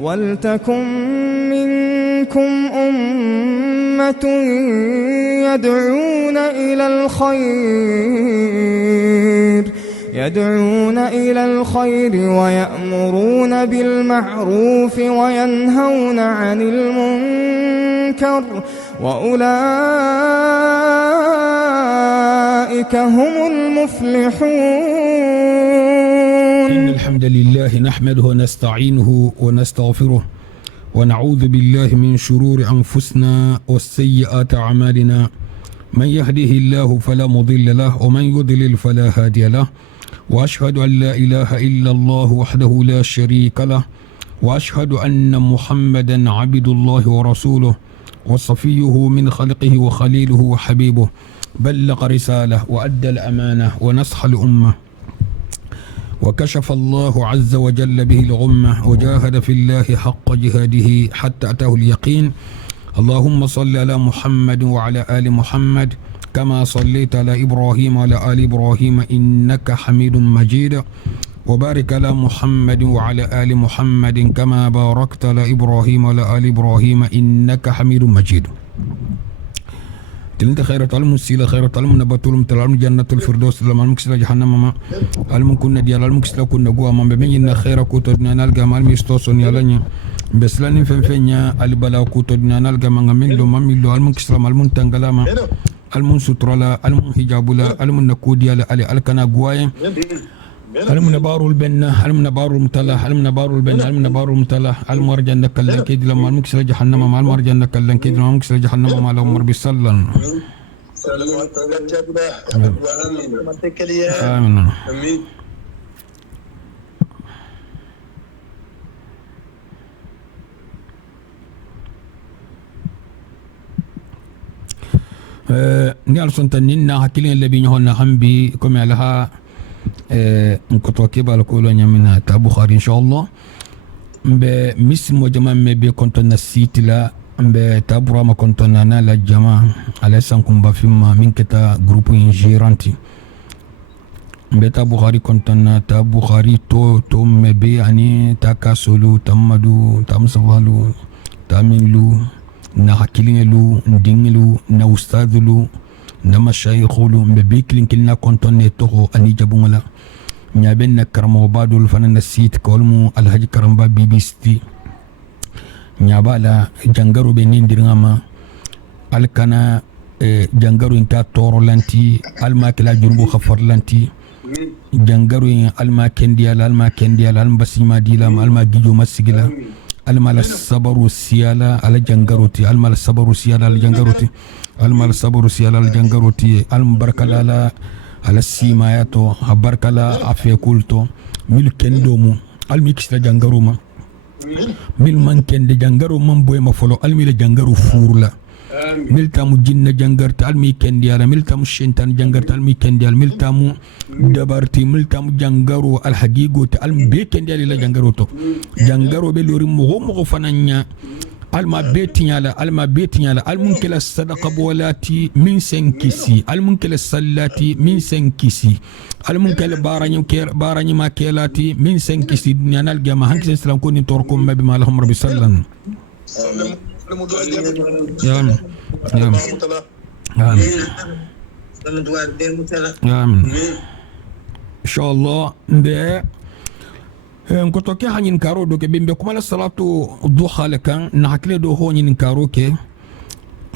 ولتكن منكم أمة يدعون إلى الخير ويأمرون بالمعروف وينهون عن المنكر وأولئك هم المفلحون. إن الحمد لله نحمده ونستعينه ونستغفره ونعوذ بالله من شرور أنفسنا والسيئات أعمالنا. من يهده الله فلا مضل له ومن يضلل فلا هادي له، وأشهد أن لا إله إلا الله وحده لا شريك له، وأشهد أن محمدا عبد الله ورسوله وصفيه من خلقه وخليله وحبيبه، بلغ رسالة وأدى الأمانة ونصح الأمة وكشف الله عز وجل به الغمة وجاهد في الله حق جهاده حتى أتاه اليقين. اللهم صل على محمد وعلى آل محمد كما صليت على إبراهيم وعلى آل إبراهيم إنك حميد مجيد، وبارك على محمد وعلى آل محمد كما باركت على إبراهيم وعلى آل إبراهيم إنك حميد مجيد. تلنت خير تعلم السيلة خير تعلم نباتولم تعلم جنة الفردوس لما المكسل جهنم ما علم كنا ديال المكسل كنا جوا ما بيننا خير كوتنا نلقى مال مستوسن يالني بس لاني فنفنيا البلا كوتنا نلقى ما نميلو ما ميلو المكسل ما المنتنجلما المن سترلا المن حجابلا المن نكوديا على الكنا جواي المن بارو البنا المن بارو المتلا المن بارو البنا المن بارو المتلا المرجان نكلن كيد لما المكسل جهنم ما المرجان نكلن كيد لما المكسل جهنم ما لهم ربي صلى آمين. نيال سنتنين حكيلين اللي بينهون هم بي كم علىها نكتوكي بالكولو نيمنا تابوخاري إن شاء الله بمسم وجماعة مبي كنتنا السيت لا بتابورا ما كنتنا نال الجماعة على سانكم بفيما من كتا جروب إنجيرانتي بتابوخاري كنتنا تابوخاري تو مبي يعني تاكاسولو تمدو تامسوالو تامينلو na hakilingelu ndingelu na ustadhulu na mashayikhulu mbebikilin kilna kontonne toho ani jabungala nyaben na karamo badul fanana sit kolmu alhaji karamba bbc nyabala jangaru benin dirngama alkana jangaru inka toro lanti alma kila jurbu khafar lanti jangaru alma kendial albasima dilam alma gijo masigila المال الصبر سيالا على جنگروتي المال الصبر سيالا على جنگروتي المال الصبر سيالا على جنگروتي المبركة لا على السيماياتو بركة لا أفيكولتو ميل كندومو الميكس لا جنگروما ميل من كند جنگرو من بوي مفلو الميل جنگرو فورلا ملتامو جنة جنگرت المي كنديالا ملتامو شنتان جنگرت المي كنديال ملتامو دبرتي ملتامو جنگرو الحقيقو الم بي كنديال لا جنگرو تو جنگرو بلوري مغو فنانيا الما بيتيالا المنكل الصدقة بولاتي من سنكسي المنكل الصلاتي من سنكسي المنكل باراني ما كيلاتي من سنكسي دنيا نلقى ما هنكسي سلام كوني توركم ما بما لهم ربي صلى آمين آمين آمين إن شاء الله ده nkotoke hanyin karo do ke bimbe kuma la salatu duha lekan na hakle do ho nyin karo ke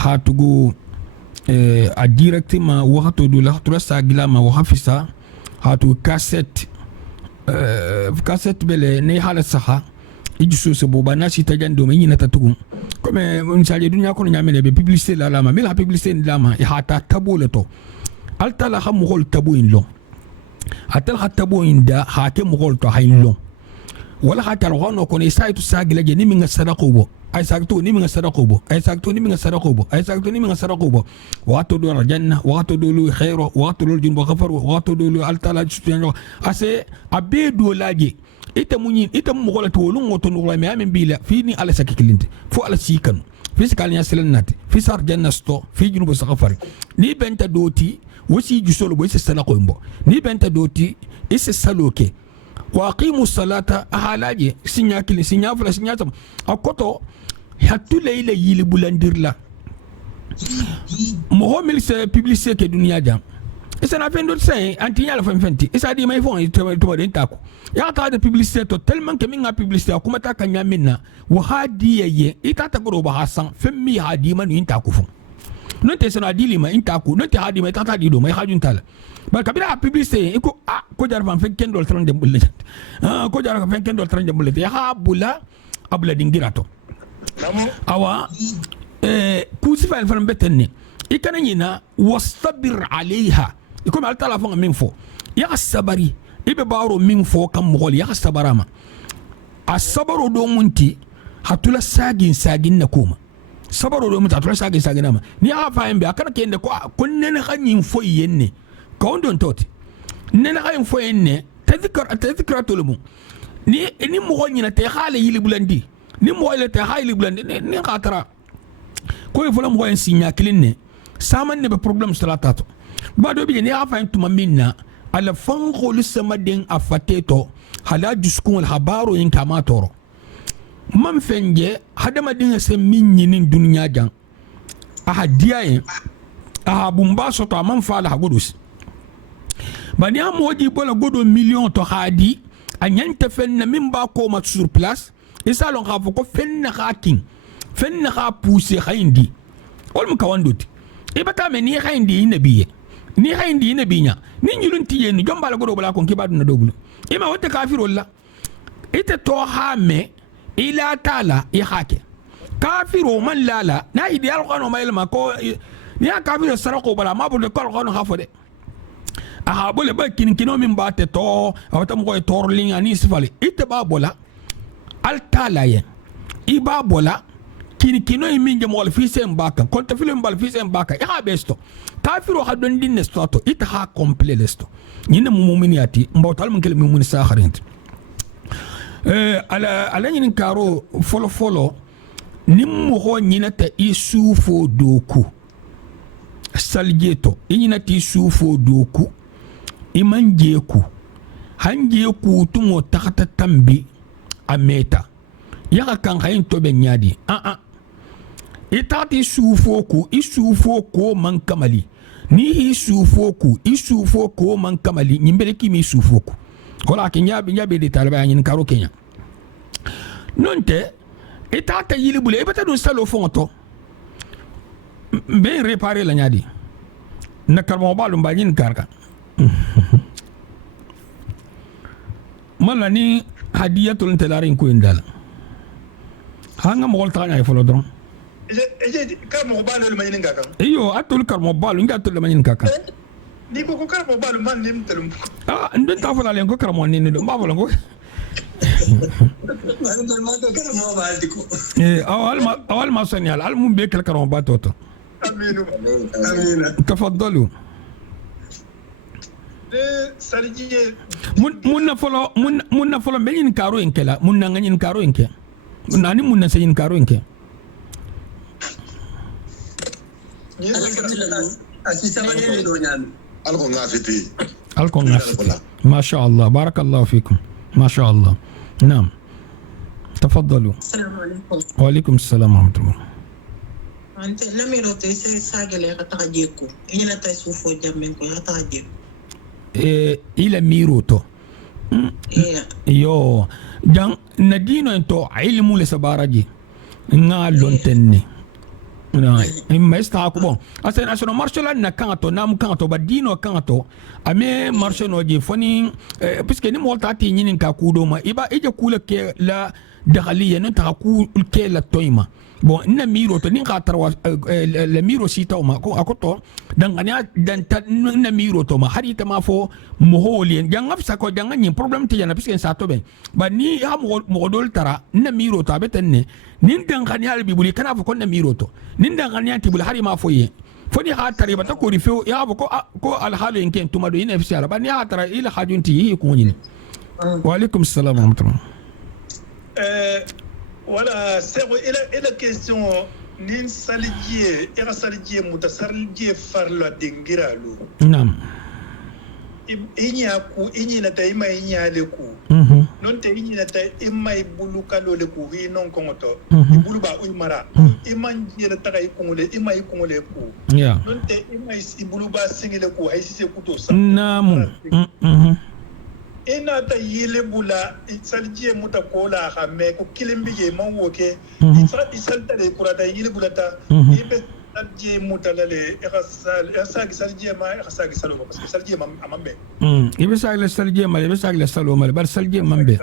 hatugu a directement waxto do la tura sagila ma waxafisa hatu cassette bele ne hala saha ijuso se boba na sita jando me nyina tatugu comme misali dunya ko nyamene be publicité la lama mila publicité lama e hata tabule to altala xam xol tabu in lo atal hatabu inda hake mo xol to hayin lo wala hatal hono ko ne saytu sagila je ni mi nga sadaqobo ay sagto ni mi nga sadaqobo ay sagto ni mi nga sadaqobo ay sagto ni mi nga sadaqobo wato do janna wato do lu khairo wato do jun baghfar wato do lu altala justu ase abedo laje ita mu gola to lu ngoto no me amen bila fini ala sakikilinte fo ala sikan fiskal nya selenati fi sar janna sto fi junubu saghfar ni benta doti wasi jusolo bo ise sadaqo mbo ni benta doti ise saloke wa aqimu salata ahalaje sinya kili sinya fala sinya tam akoto hatule ile yili bulandirla mo mil se publicité ke dunia jam isa na fendo sen anti yala fenti isa di may fon to den tako ya ta de publicité to tellement que minga publicité kuma ta kanya minna wa hadi ye ita ta goro ba hasan femmi hadi man inta ku fon non te sona dili ma inta ku non te hadi ma ta di do may hajun tala ba kabira publicité ko ko jar fan fen ken dol tran de bulle ko jar fan ken dol tran de bulle ya habula abla dingirato awa kusi fa fan betenni ikana nyina wastabir alaiha ikom al telefon min fo ya sabari ibe baro min fo kam mogol ya sabarama asabaro do munti hatula sagin na kuma sabaro do munti hatula sagin nama ni afa embe akana kende ko kunne khanyin fo yenne ko ndon toti nena khanyin fo yenne tadhkar tulumu ni mogol nyina te khale yili bulandi ni mogol te khale bulandi ni khatara ko e folam ko en signa klinne saman ne be problem salatato ba do bi ne afa tuma minna ala fango lusamadin afateto hala juskun habaro in kama toro man fenje hadama dinga se minni nin dunya jan aha diaye aha bumba soto man fala godus bani amoji bola godo million to hadi anyanta fenna min ba ko mat sur place isa lon khafo ko fenna hakin fenna ha pousser khayndi olum kawandoti ibata me ni khayndi nabiye ni khayndi nabinya ni nyulun tiye ni jombala godo bala ko kibadu na dobulu ima wote kafir wala ite to ha me ila tala ya hake kafiru man lala na idi alqano ma ilma ko ni kafiru sarako bala ma bu de ko alqano khafode aha bole ba kino min ba te to awata mo ko torling ani sifale ite ba bola al tala ye iba bola kino min jamo wal fi sem baka konta film bal fi sem baka ya besto kafiru hadon din nesto ita ha complet lesto nyina mu'miniyati mbawtal mun kelmi mu'min sakharint ala nyin karo folo nimmo ho nyina ta isufo doku saljeto nyina ti sufo doku imanjeku hanjeku tumo takata tambi ameta yaka kan hayin to ben nyadi itati sufoku isufoko man kamali ni isufoko man kamali nyimbele kimi sufoku kola kinyabe de talaba nyin karo kenya nonte itata yili bule ibata do salo fonto ben réparer la nyadi nakal mo balum ba nyin karka malani hadiyatul talarin ko indala hanga mo golta ay folo don karmo balu manin kaka iyo atul karmo balu ngi atul manin kaka ni ko karmo balu man nim telum ndon ta fala len ko karmo ni do ba fala ko awal ma sanyal al mum be kal karmo ba toto amina tafaddalu de sarjiye mun na folo benin karo enkela mun na ngin karo enke nani mun na sayin karo enke alko ngafiti ما شاء الله بارك الله فيكم ما شاء الله نعم تفضلوا السلام عليكم وعليكم السلام ورحمة الله أنت لم يروتي ساجل يغتاجيكو هنا تسوفو جامنكو يغتاجيكو إلى ميروتو يو جان ندينو انتو علمو لسبارجي نالون تني ما يستحقوا بون أصلا أصلا مارشلا نكانتو نام كانتو بدينو كانتو أمي مارشلا جي فني بس كني مولتا تينين كاكودو ما إبا إجا كولا كي لا دخلية نتا كول كي لا تويما bon na miro to nin khatarwa la miro sita o ma ko akoto danganya dan na miro to ma harita ma fo moholien jangaf sa ko janganyi problem ti jana pisken sa to ben ba ni ha mo dol tara na miro to abetenne nin danganya bi buli kana fo ko na miro to nin danganya ti bul hari ma fo ye fo ni ha tare ba ta ko rifo ya ko al halu en ken tuma do ina fisala ba ni ha tara ila hajunti yi ko ni wa alaikum assalam wa rahmatullah voilà c'est la question nin salijie era salijie mutasalijie farlo dingiralu naam inya ku inya na taima inya le ku non te ni ta imay bulu kalole ku wi non ko ngoto bulu ba uy mara iman jere tagay kongole imay kongole ku ya non te imay bulu ba singile ku hay sise ku to sa namu ina ta yile bula salje muta kola ha me ko kilimbi je man woke isal ta de kurata yile bula ta ibe salje muta lale sagi salje ma sagi salo parce que salje ma amambe ibe sagle salje ma ibe sagle salo ma bar salje mambe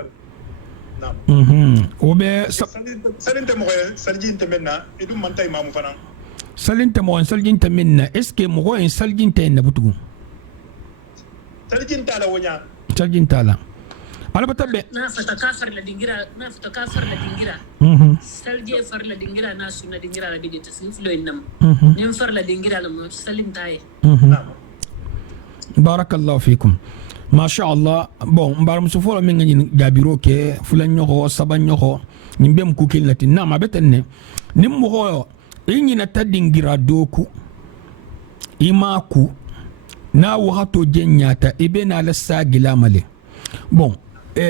obe salinte mo saljinte menna edum man tay mamu fanan salinte mo saljinte menna est ce que mo en saljinte na butugu saljinte ala wonya saljinte ala albatabbe na fata kafar la dingira salje far la dingira na sunna dingira la bidita siflo innam nim far la dingira la salintaye barakallahu fikum ma sha Allah bon mbar musufolo min ngani jabiro ke fulan nyoko saban nyoko nimbem ku kilati na ma betenne nim mo ho inyi na tadingira doku imaku na wahato jenyata ibena la sagila male bon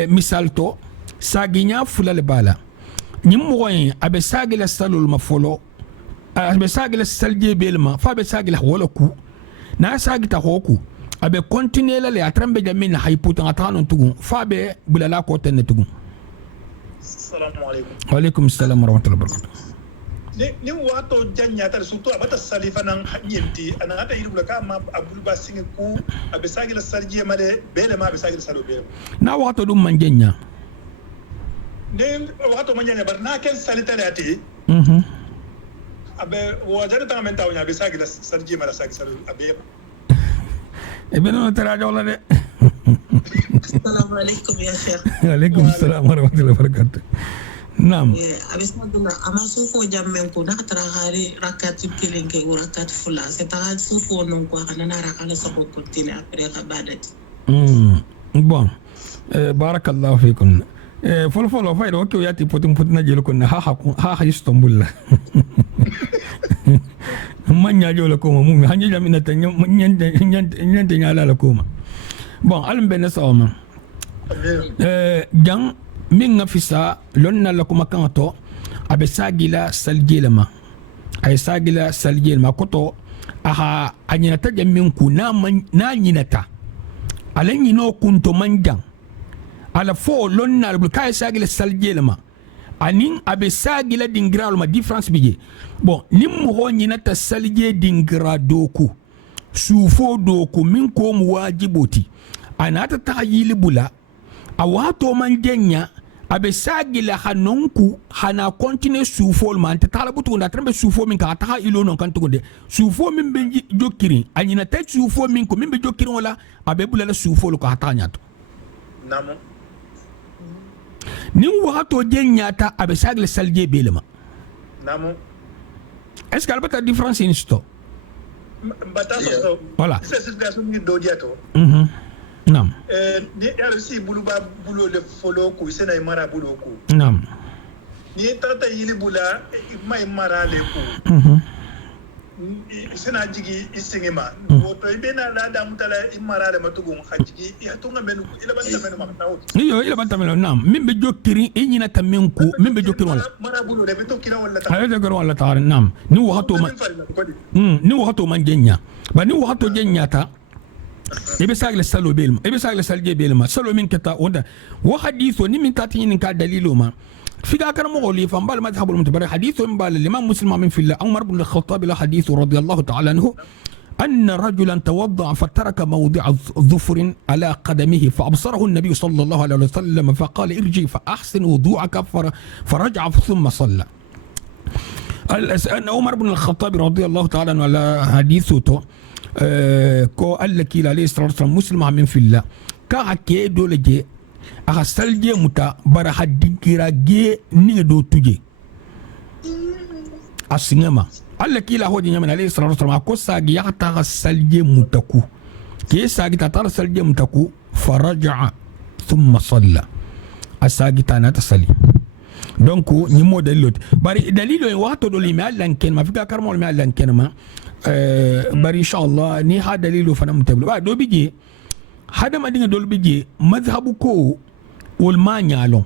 misal to saginya fulale bala nim mo yin abe sagila salul mafolo abe sagila salje belma fa abe sagila wala ku na sagita hoku abe continuer la le atrambe jamin na hayputa atano tugu fa be bulala ko tan tugu assalamu alaykum wa alaykum assalam wa rahmatullahi wa barakatuh ni wato janya tar surtout abata salifa nan yenti ana ata yiru ka ma abul basinge ku abe sagila salje male bele ma abe sagila salo bele na wato dum man jenya ne wato man jenya bar na ken salita lati abe wajada ta men tawnya abe sagila salje mala sagila salo abe ابن تراجع ولا لا السلام عليكم يا شيخ. وعليكم السلام ورحمة الله وبركاته. نعم. abis maduna ama sufo jammen ko na tara hari rakat kilin ke rakat fula c'est ta sufo non ko kana na rakala so ko continue après ka badati bon barakallahu fikum folo faydo ko yati potum potna jelo ko ha Istanbul manya jola ko mu hanje jamina tan nyante nyala la ko bon alim ben sawma jang min ngafisa lonna la ko makanto abe sagila saljilama ay sagila saljilama koto aha anyata jamin ku na nyinata alan yino kunto manjang ala fo lonna la kay sagila saljilama anin abe sagila dingra ma difference bije bon nim mo nyina ta salje dingra doku sufo doku min ko mu wajiboti anata ta yili bula awato man jenya abe sagila hanonku hana continue sufo man ta tala butu na trambe sufo min ka ta ilo non kan tukunde sufo min be jokiri anyina ta sufo min ko min be jokiri wala abe bula la sufo ko hata nyato namo nin wato jenyata abe sagle salje belema namo est-ce qu'elle a différence in sto mbata so voilà c'est situation ni do diato nam ni RC buluba bulo le folo ku sena mara bulo ku nam ni tata yili bula mai mara le ku sena jigi isingima woto ibena la da mutala imara le matugun hajigi ya tunga menu ila banta menu maktawo iyo ila banta menu nam mimbe jokiri inyina tamenku mimbe jokiri wala mara bulo de beto kira wala ta ayo jokiri wala ta nam ni wahato man jenya ba ni wahato jenya ta ibe sagle salo belma ibe sagle salje belma salo min kata onda wa hadithu ni min tatini ka dalilo ma في ذاك المغولي فانبال مذهب المتبرع حديث انبال الإمام مسلم من في الله عمر بن الخطاب له حديث رضي الله تعالى عنه أن رجلا توضأ فترك موضع ظفر على قدمه فأبصره النبي صلى الله عليه وسلم فقال ارجع فأحسن وضوءك فرجع ثم صلى. أن عمر بن الخطاب رضي الله تعالى عنه على حديثه كو ألك عليه الصلاة والسلام مسلم من في الله كاكي دولجي aka salje muta bara hadikira ge ni do tuje asingama alla kila hoji nyama alayhi salatu wasallam ko sagi ya ta salje mutaku ke sagi ta tar salje mutaku faraja thumma salla asagi ta na tasali donc ni mo dalilo bari dalilo en wato do limi allan ken ma fika karmo limi allan ken ma bari inshallah ni ha dalilo fa na mutablu ba do bije hada madinga dol bije madhhabu ko wol ma nyalo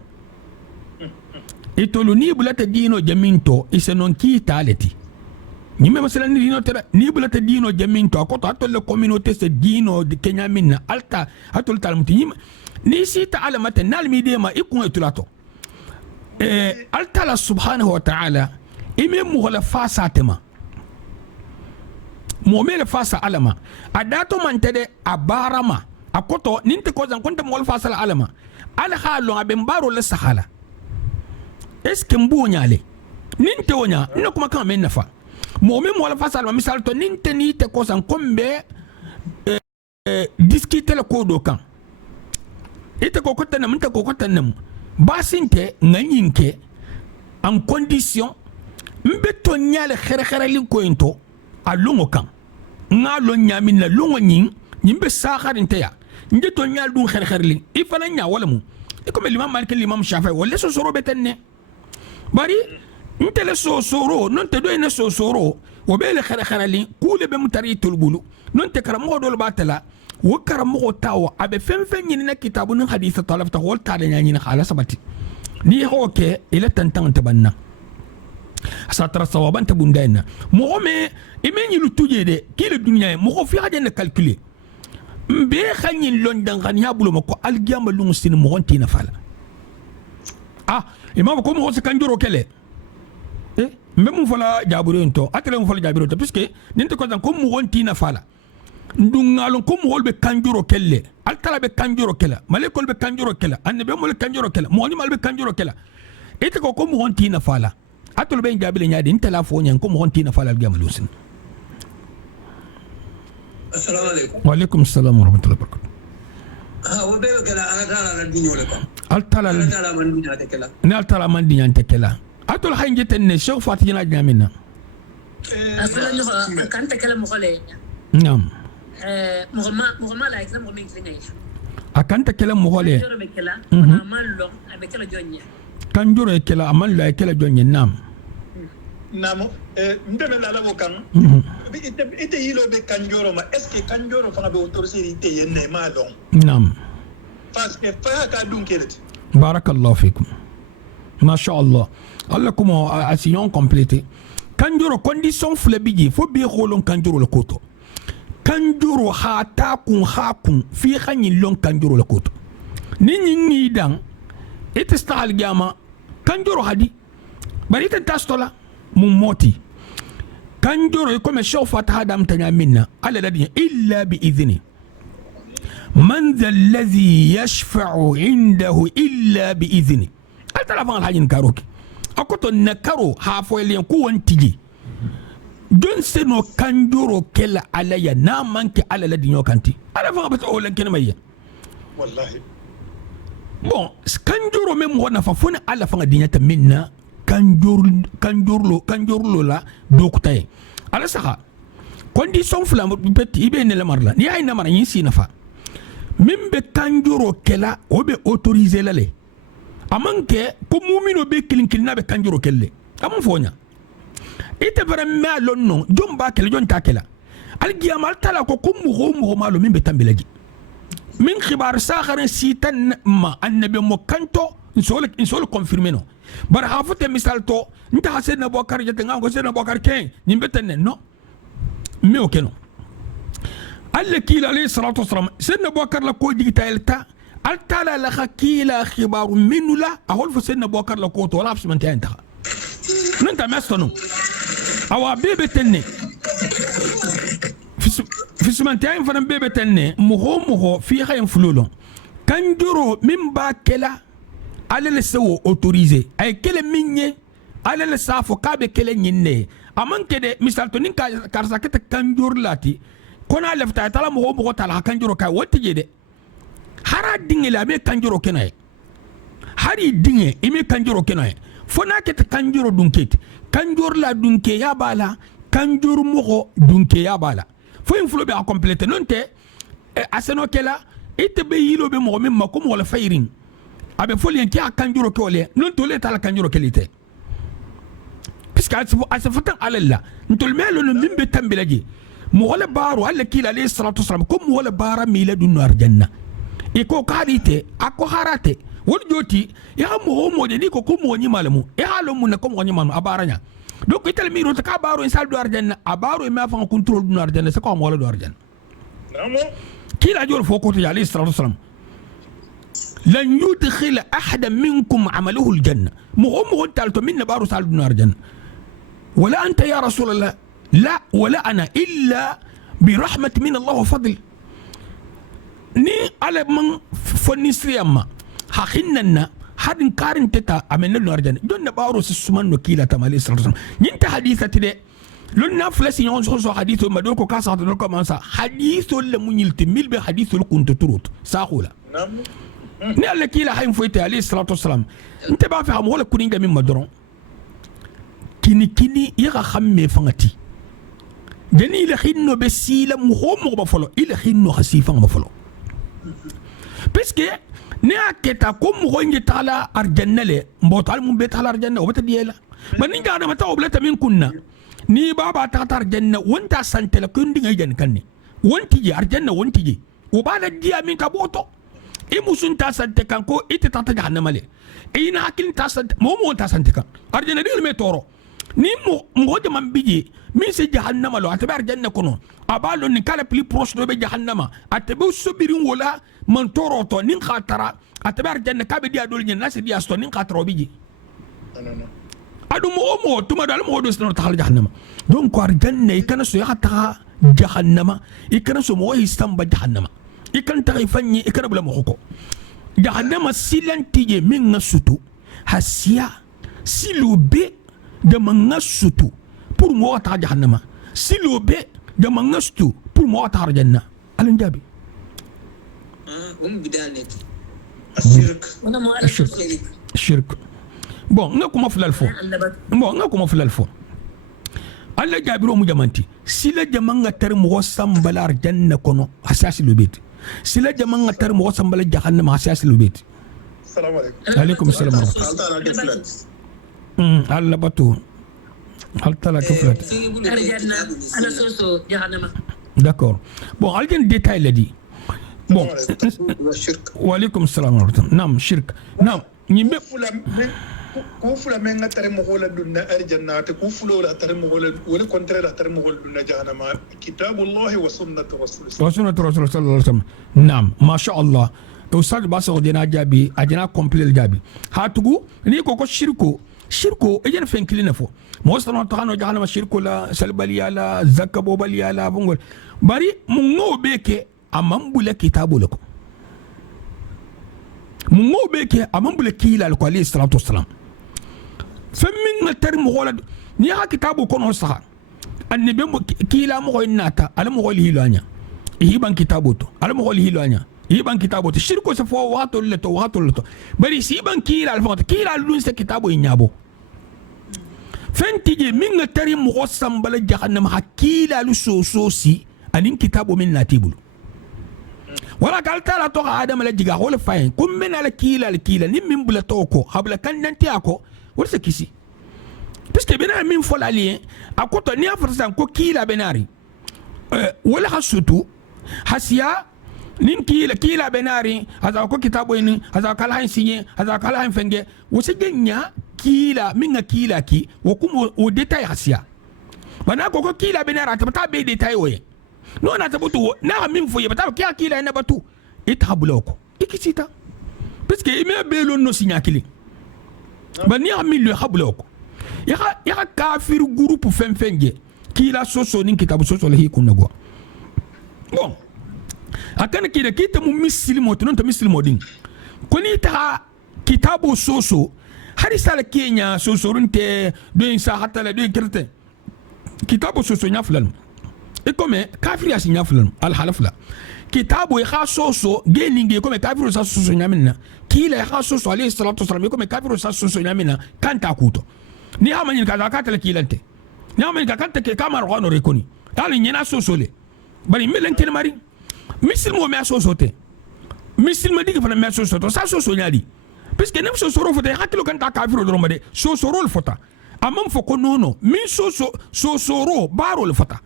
itolu ni bulata dino jaminto isenon ki taleti ni me masala ni dino tera ni bulata dino jaminto ko to atol communauté se dino de Kenya minna alta atol talmuti ni sita alamata nalmi de ma ikun etulato alta la subhanahu wa ta'ala ime muhala fasa tema momele fasa alama adato mantede abarama akoto ninte ko zan konta mol fasa alama al halu abembaro le sahala eske mbu nyale ninte wonya ina kuma kan men nafa momi mol fasa alama misal to ninte ni te ko zan kombe diskite le kodo kan ite ko kota nam nte ko kota nam basinte nganyinke en condition mbeto nyale khere linko into a lungo kan nga lo nyamin la lungo nyin nyimbe sakharinte ya njeto nyal dun khere lin ifana nya wala mu iko me limam malik limam shafi wala so soro betenne bari ntele so soro non te do ina so soro wo be le khere lin kule be mutari tulbulu non te karamo do batala wo karamo tawo abe fenfen nyin na kitabu nun hadith talaf ta wol ta da nyin khala sabati ni hoke ila tantan tabanna satara sawaban ta bundaina mo me imeni lu tuje de ki le dunya mo fi haje na calculer mbe khanyin lon dangan ya bulo mako algiyama lu mustin mo honti na fala imam ko mo se kanjuro kele mbe mu fala jaburo ento atele mu fala jaburo to puisque ninte ko dan ko mo honti na fala ndungalon ko mo holbe kanjuro kelle altala be kanjuro kela malekol be kanjuro kela annabe mo le kanjuro kela mo ni mal be kanjuro kela ite ko mo honti na fala atol ben jabile nyaade intela fo nyan ko mo honti na fala algiyama lu sin. Assalamu alaikum. Wa alaikum assalam wa rahmatullahi wa barakatuh. Wa be kala ala la dinyo le ko. Altala man dinya te kala. Ne altala man dinya te kala. Atol hanje tenne Cheikh Fatih na jamina. asala no kan ta kala mo khale Naam. mo la exam mo min klinga Akanta kala mo hole. joro be kala na mallo abe kala jonnya Kanjuro e kala amal la kala jonye nam. namo ndeme la la wokan ite yilo be kanjoro ma est ce que kanjoro fa be autorisé ite yenne ma don Naam. parce que fa ka dun kelet Barakallahu fikum. Masha Allah. Allah kuma asiyon complété. Kanjuro condition flebiji fo be holon kanjuro le koto. Kanjuro hata kun hakun fi khanyin lon kanjuro le koto. Ni dan ite stal gama kanjuro hadi bari ite tastola mum moti kanjuro ko me shofa ta hadam tanya minna ala ladhi illa bi idhni man dha alladhi yashfa'u indahu illa bi idhni altala fa hajin karoki akoto nakaro ha fo len ko wontiji don seno kanjuro kela alaya na manke ala ladhi nyokanti ala fa ba o len ken mayya wallahi bon kanjuro même wona fa fona ala fa dinyata minna kanjurlo la dokutay ala saha condition flam petit ibe ne la marla ni ay na mar yin si nafa mimbe kanjuro kela obe autoriser la le amanke ko mumino be kilinkil na be kanjuro kelle am fonya ite vraiment lonno jomba kele jonta kela al giamal tala ko mo malo mimbe tambelaji min khibar sakharin sitan ma annabi mo kanto insole confirmer no bar hafute misal to nta hasen na bokar jete ngam sen na bokar ken nimbetene no me okeno alle kila alayhi salatu wassalam sen na bokar la ko digitalta altala la khakila khibaru minula ahol fo sen na bokar la ko to wala absement enta nanta mestono awa bebe tenne fismantain fana bebe tenne moho fi khayen fulolo kanjuro min ba kela ale le sewo autorisé ay kele minye ale le safo kabe kele nyinne amanke de misal to ninka karsa kete kanjur lati kona lefta tala mo tala kanjuro kay wotti de hara dinge la be kanjuro kenay hari dinge ime kanjuro kenay fona kete kanjuro dunket kanjur la dunke ya bala kanjur mo dunke ya bala fo inflo be a compléter nonte aseno kela ite be yilo be mo min makum wala fayrin abe folien ki akanjuro ko le non to le tala kanjuro kelite puisque asafatan alalla ntol melo no mimbe tambilaji mo wala baro alla kila alayhi salatu wasalam ko mo wala bara mila dun nar janna e ko kadite ako harate wol joti ya mo de ni ko mo ni malamu e halo mun ko mo ni malamu abaranya donc itel mi rota ka baro en sal do arjanna abaro e ma fa contrôle do arjanna c'est ko mo wala do arjanna namo kila jor foko to alayhi salatu wasalam lan yudkhil ahada minkum amaluhu aljanna mo talto min baro sal do arjanna wala anta ya rasul allah la wala ana illa برحمة من الله وفضل ni ale man fonisriyamma hakinnanna hadin karin teta amenna no arjana jonna baro suman no kila tamali sallallahu alaihi wasallam nyinta hadithati de lon na flasi yon so hadithu ma do ko kasa do ko man sa hadithu le munyilti mil be hadithu kuntu turut saqula ni alle kila hayin foyte alayhi salatu wasallam nte ba fa mo wala kuninga min madron kini yaka khamme fangati deni le khinno be sila mu homo ba folo ile khinno khasifa ba folo parce que ne aketa ko mo ngi tala arjanna le mbotal mu be tala arjanna o bata diela man ni ngana mata oblata min kunna ni baba ta arjanna wonta sante la kundi ngai jan kanni wonti ji arjanna wonti ji o bala dia min ka boto e musun ta sante kan ko ite ta jahannama le e ina hakil ta sante mo ta sante kan arjanna dil me toro ni mo de man biji min se jahannama lo atabe arjanna kono abalo ni kala plus proche do be jahannama atabe sobirin wala man toro to nin khatara atabe arjanna kabe dia dol nyen nasi dia sto nin khataro biji adu mo tuma dal mo do sno ta jahannama donc arjanna ikana so yakata jahannama ikana so mo istamba jahannama ikan ta fanyi ikana bula mo ko jahannama silantije min ngasutu hasiya silube de mangasutu pour moi ta jahannama silobe de mangastu pour moi ta arjanna alin jabi بدانك الشرك bon ngakuma fulalfo bon ngakuma fulalfo alla jabiro mu jamanti sila jamanga tar mo sambala arjanna kono asasi lobet sila jamanga tar mo sambala jahannama asasi lobet assalamu alaykum alaykum assalam wa rahmatullah alla batu hal tala kaflat arjanna ana soso jahannama d'accord bon algen détail la dit bon wa alaykum assalam wa rahmatullah nam shirk nam nyimbe ko fula men tare mo hola dunna arjanna te ko fulo la tare mo hola wala contraire la tare mo hola dunna jahannama kitabullah wa sunnatu rasulullah sallallahu alaihi wasallam nam ma sha Allah ustad basa odina jabi ajina complete jabi hatugu ni ko shirko ejen fen kilina fo mo sano to hano jahannama shirko la salbaliya la zakabo baliya la bungol bari mu ngobeke amambula kitabu lako mu ngobeke amambula kila ko alayhi salatu wassalam فمن الترم غولد نيها كتابو كونو صح النبي كيلا مغو الناتا على مغو الهيلانيا يبان كتابوتو على مغو الهيلانيا يبان كتابوتو الشركو سفو واتو لتو بري سيبان كيلا الفوت كيلا لونس كتابو ينيابو فانتجي من الترم مغو سنبال جهنم حكيلا لسوسوسي أنين كتابو من ناتيبولو ولا قالت لا توقع آدم لجيغا هو الفاين كم من على كيلا نم بلا توكو حبلا كان ننتياكو wala kisi puisque bena min fola lien akoto ni afrsan ko kila benari wala hasutu hasiya nin kila benari haza ko kitabo ni haza kala hin sinye haza kala hin fenge wose genya kila minga kila ki wokumo o detail hasiya bana ko kila benari tabata be detail oye no na tabutu na min foye bata kila na batu itabuloko ikisita puisque ime belo no sinya kili bani ami le habloko ya kafir groupe fenfenge kila soso nin kitabu soso le hikunna go bon akana kida kita mu muslimo to non to muslimo din koni ta kitabu soso hari sala kenya soso runte do insa hatta la do kirte kitabu soso nya fulan e comme kafir ya sinya fulan al halafla kitabu ya soso geninge comme kafir sa soso nya minna kila ya soso alayhi salatu wasallam comme kafir sa soso nya minna kanta kuto ni amani kaza katala kilante ni amani kanta ke kamar wano rekoni ali nyena soso le bari melente mari misilmo me soso te misilmo digi fana me soso to sa soso nyadi puisque nem soso ro fote hakilo kanta kafir do romade soso ro le fota amam foko nono min soso ro baro le fota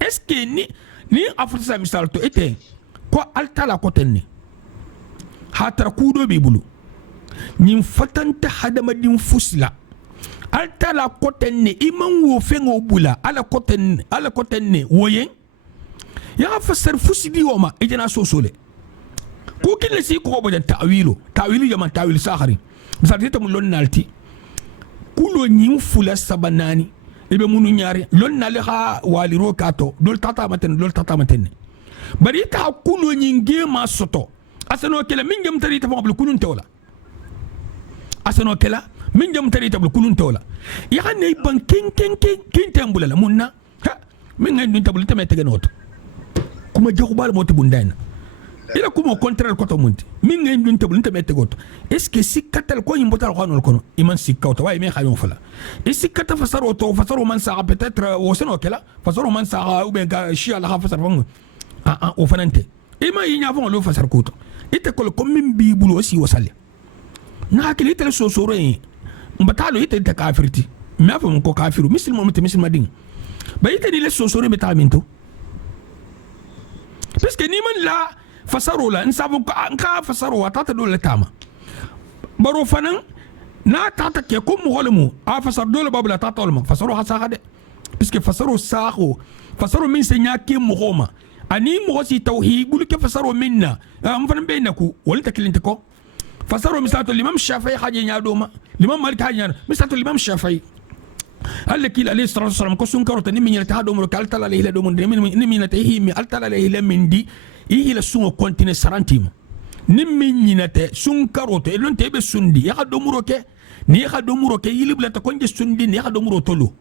est-ce que ni afrisa misal to ete ko altala ko tenni hatra kudo be bulu nin fatanta hadamadin fusla altala kotenne iman wo fengo bula ala kotenne woyen ya fasar fusidi woma ejana sosole ko kille si ko bodan ta'wilu jaman ta'wil sahari misal tamu lon nalti kulo nin fula sabanani ibe munu nyaare lon nale ha waliro kato dol tata maten bari ta kulo nin gema soto asano kala min jam tari ta fabul kunun tawla asano kala min jam tari tabul kunun tola ya ne ban kin tambula la munna ha min ngai dun tabul tamete ganot kuma jogu bal moti bundana ila kuma contraire ko to munti min ngai dun tabul tamete goto est ce que sikatal ko yimbotal ko non kono iman sikawta way me xayon fala e sikata fasaro man sa peut-être o seno kala fasaro man sa ou ben ga shi ala fasar fon o fanante ima yinya fon lo fasar ko to ite ko min bi bulo si wasale na hakili ite sosoro yin mbatalo ite ta kafirti me afa ko kafiru muslima din ba ite ni le sosoro me ta minto parce que ni man la fasaro la nsabo ka fasaro wa tata dole tama baro fanan na tata ke ko mo holmu a fasar dole babula tata olma fasaro ha saga de parce que fasaro saho fasaro min senya ke mo homa ani mo si tauhid bulu ke fasaro minna am fanan be naku wala takilinta ko fasaro misato l'imam Shafi'i haje nyaadoma l'imam Malik haje nyaado misato l'imam Shafi'i alaki alayhi salatu wasalam ko sun karota ni min ta do mo kal tala alayhi la do mo ni min ta hi mi al tala alayhi la min di ihi la sun continue sarantim ni min nyinate sun karota elon tebe sundi ya do mo roke ni ya do mo roke yilibla ta konje sundi ni ya do mo tolo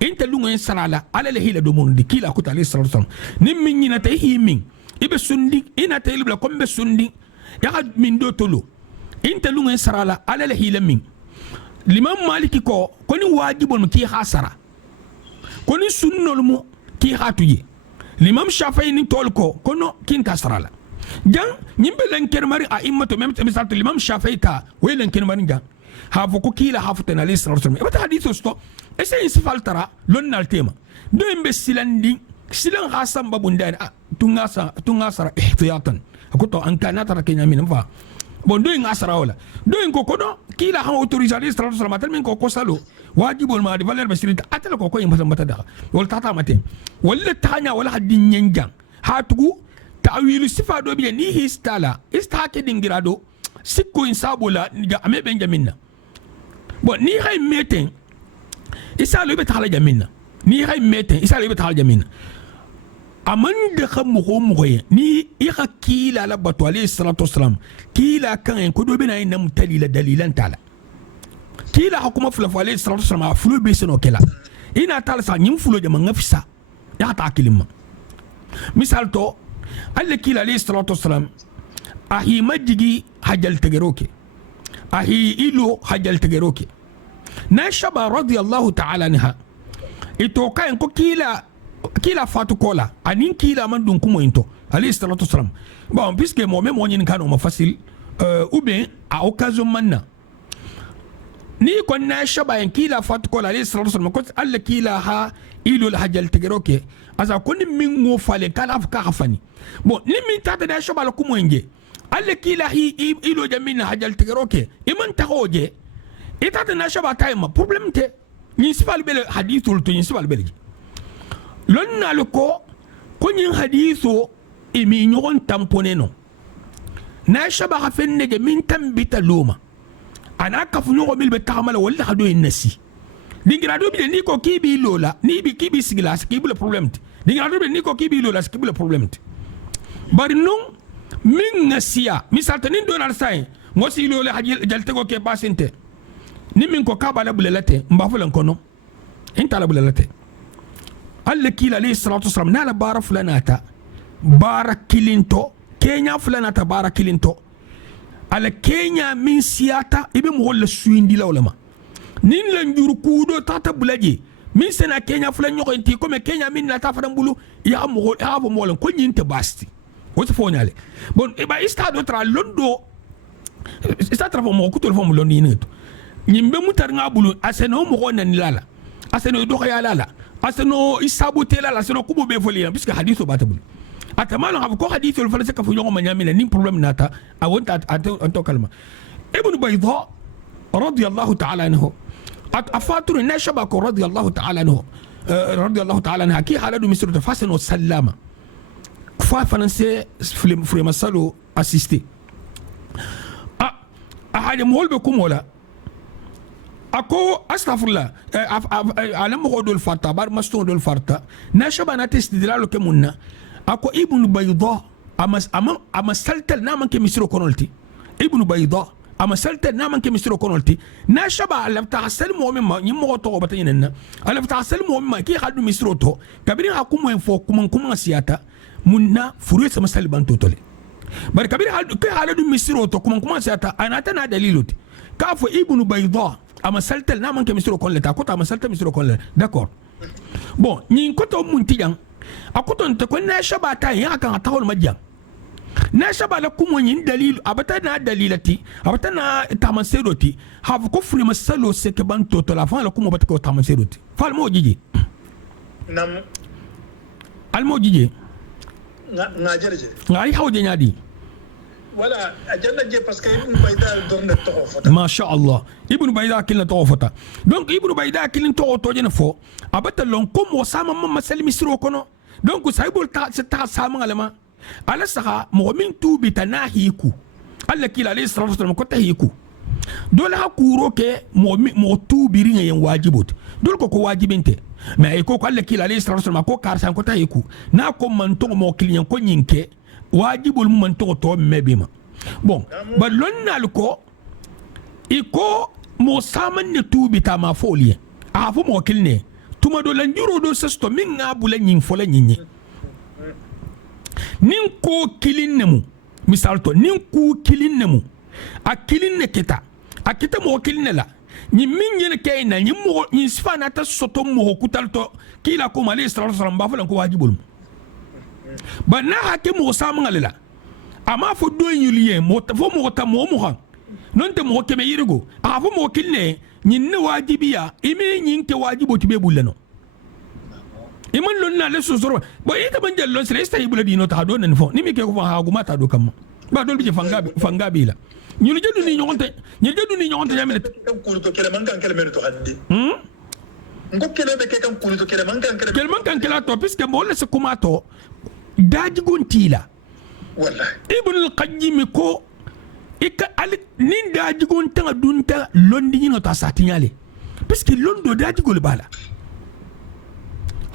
inta lungo en salala alayhi la do mo di kila ko alayhi salatu wasalam ni min nyinate hi min ibe sundi ina ta yilibla kombe sundi ya min do tolo inta lunga sarala ala la hilamin l'imam maliki ko koni wajibon ki hasara koni sunnol mu ki hatuye l'imam shafi'i ni tol ko kono kin kasarala jang nyimbe len kermari a immato même misal l'imam shafi'i ka we len kermari jang ha fo ko kila hafutana alayhi salatu wasallam ibata hadithu sto ese isfaltara lon nal tema do imbe silan hasan babundani tunga sara ihtiyatan akoto an kana tara kenya min fa bon doing asara wala doing ko kono kila ha autorisé alayhi salatu wasallam tel min ko salo wajibul ma di valeur basirita atel ko yimba mata da wala tata mate wala tanya wala hadin nyenjang hatugu ta'wilu sifa do bi ni histala istake dingirado sikko insabula ga ame benjaminna bon ni hay meten isa lo be taala jaminna ni hay meten isa lo be taala jaminna aman da kan mu ni ika kila la batu alayhi salatu wasalam kila kan ko do bina yin nam talila dalilan tala kila hakuma fula alayhi salatu wasalam fulu be seno kala ina tala sa nyim fulo jama ngafisa ya ta kilima misal to alle kila alayhi salatu wasalam ahi majigi hajal tegeroke ahi ilo hajal tegeroke na shaba radiyallahu ta'ala anha ito kan ko kila fatu kola anin kila man dun kumo into alayhi salatu wasalam bon puisque moi même on yin kanu ma facile ou bien à occasion manna ni kon na shaba en kila fatu kola alayhi salatu wasalam ko alla kila ha ilul hajal tigeroke asa kon min mo fale kala afka hafani bon ni min tata da shaba la kumo nge alla kila hi ilo jamina hajal tigeroke iman tahoje itata na shaba tayma problem te ni sifal bel hadithul to ni sifal bel lon na ko yin hadithu imi nyogon tampone no na shaba ha fenne je min tambita luma ana kafu nyogo mil be tamala wala hado nasi dingira do bi ni ko kibi lola ni bi kibi sigla skibu le problem dingira do bi ni ko kibi lola skibu le problem bari non min nasiya misal tanin donal sai ngosi lola hajil jalte ko ke pasinte ni min ko kabala bulalate mbafulan kono intala bulalate alla kila alayhi salatu wasalam nala bara fulanata bara kilinto kenya fulanata bara kilinto ala kenya min siyata ibe mo wala suindi lawlama nin la njuru kudo tata bulaje min sena kenya fulan nyoko enti comme kenya min na ta fadan bulu ya mo ha bo mo ko nyinte basti wote fonyale bon e ba istado tra londo ista tra mo ko to fo mo londi neto nyimbe mutar ngabulu aseno mo ko nan lala aseno do ya lala asano isabote la asano kubo be folia puisque hadithu batabul atamalo ko hadithu le false ka fu yongo manyamina ni problem nata a wonta anto kalma ابن بيضاء رضي الله تعالى عنه أفاتر نشبك رضي الله تعالى عنه رضي الله تعالى عنها كي حالة مصر تفاسن والسلامة فافنسي في مسألة أسيستي أحد مول بكم ولا أكو أستغفر الله على مغود الفرطة بار مستون الفرطة نشبه ناتس دلالو كمونا أكو ابن بيضاء أما سلتل نامن كمصر كونولتي ابن بيضاء أما سلتل نامن كمصر كونولتي نشبه على بتاعسل مؤمن يمغو تو بتيننا على بتاعسل مؤمن كي خالد مصر تو كبيرين حكم وين فوق كم سياتا منا فريس مسال بانتوتولي بار كبير كي خالد مصر تو كم سياتا أنا تنا دليلوتي كافو ابن بيضاء أما سلتل نامن كمصر كونولتا كوتا أما سلتل مصر كونولتا داكور بون نين كوتو مونتيان أكوتو نتكون نشبه تاي ياكا تاول مجان نشبه لكم وين دليل أبتنا دليلتي أبتنا تامسيروتي هاف كفر مسلو سكبان توتلا فان لكم أبتكو تامسيروتي فالمو جيجي نعم المو جيجي ناجرجي غاي حوجي نادي ولا أجنة جي باسكو ابن بيضاء دورنا توفتا ما شاء الله ابن بيضاء كلنا توفتا دونك ابن بيضاء كلنا توجنا فو أبتا لونكم وسام مما سلمي سرو كنو دونك سايبول تا سام علما على سها مؤمن تو بتناهيكو الله كلا عليه الصلاة والسلام كتهيكو دول هكورو كي مؤتو بيرين ين واجبوت دول كو واجبينته ما يكو الله كلا عليه الصلاة والسلام كو كارسان كتهيكو ناكو منتو موكلين كو نينكي واجب المنتو تو مبيما بون بلون لكو إكو موسامن نتو بتا ما فوليه عفو موكلني توما دو لنجورو دو سستو من نابو لنين فولا نيني nin ko kilin nemu misal to nin ku kilin nemu a kilin ne kita a kita mo kilin ne la ni min yen kay na ni mo ni sfana ta soto mo kutal to kila ko mali sallallahu alaihi wasallam ba falan ko wajibul ba na hake mo sam ngala ama fo do yuliye mo ta fo mo ta mo han non te mo keme yirigo a fo mo kilne ni ne wajibiya ime ni ke wajibo tibe bulano iman lonna le susoro bo ita ban jallo sere sta ibula dino ta do nan fo ni mi ke ko ha guma ta do kam ba dol bi fangabi la ñu lu jëdu ni ñonte yamene kan kulu to kele man kan kele men to hande ngo kele be ke kan kulu to kele man kan kele to puisque mo le se kuma to daji gontila wallahi ibn al-qayyim ko ika al nin daji gonta dunta londi ni no ta satinyale puisque londo daji gol bala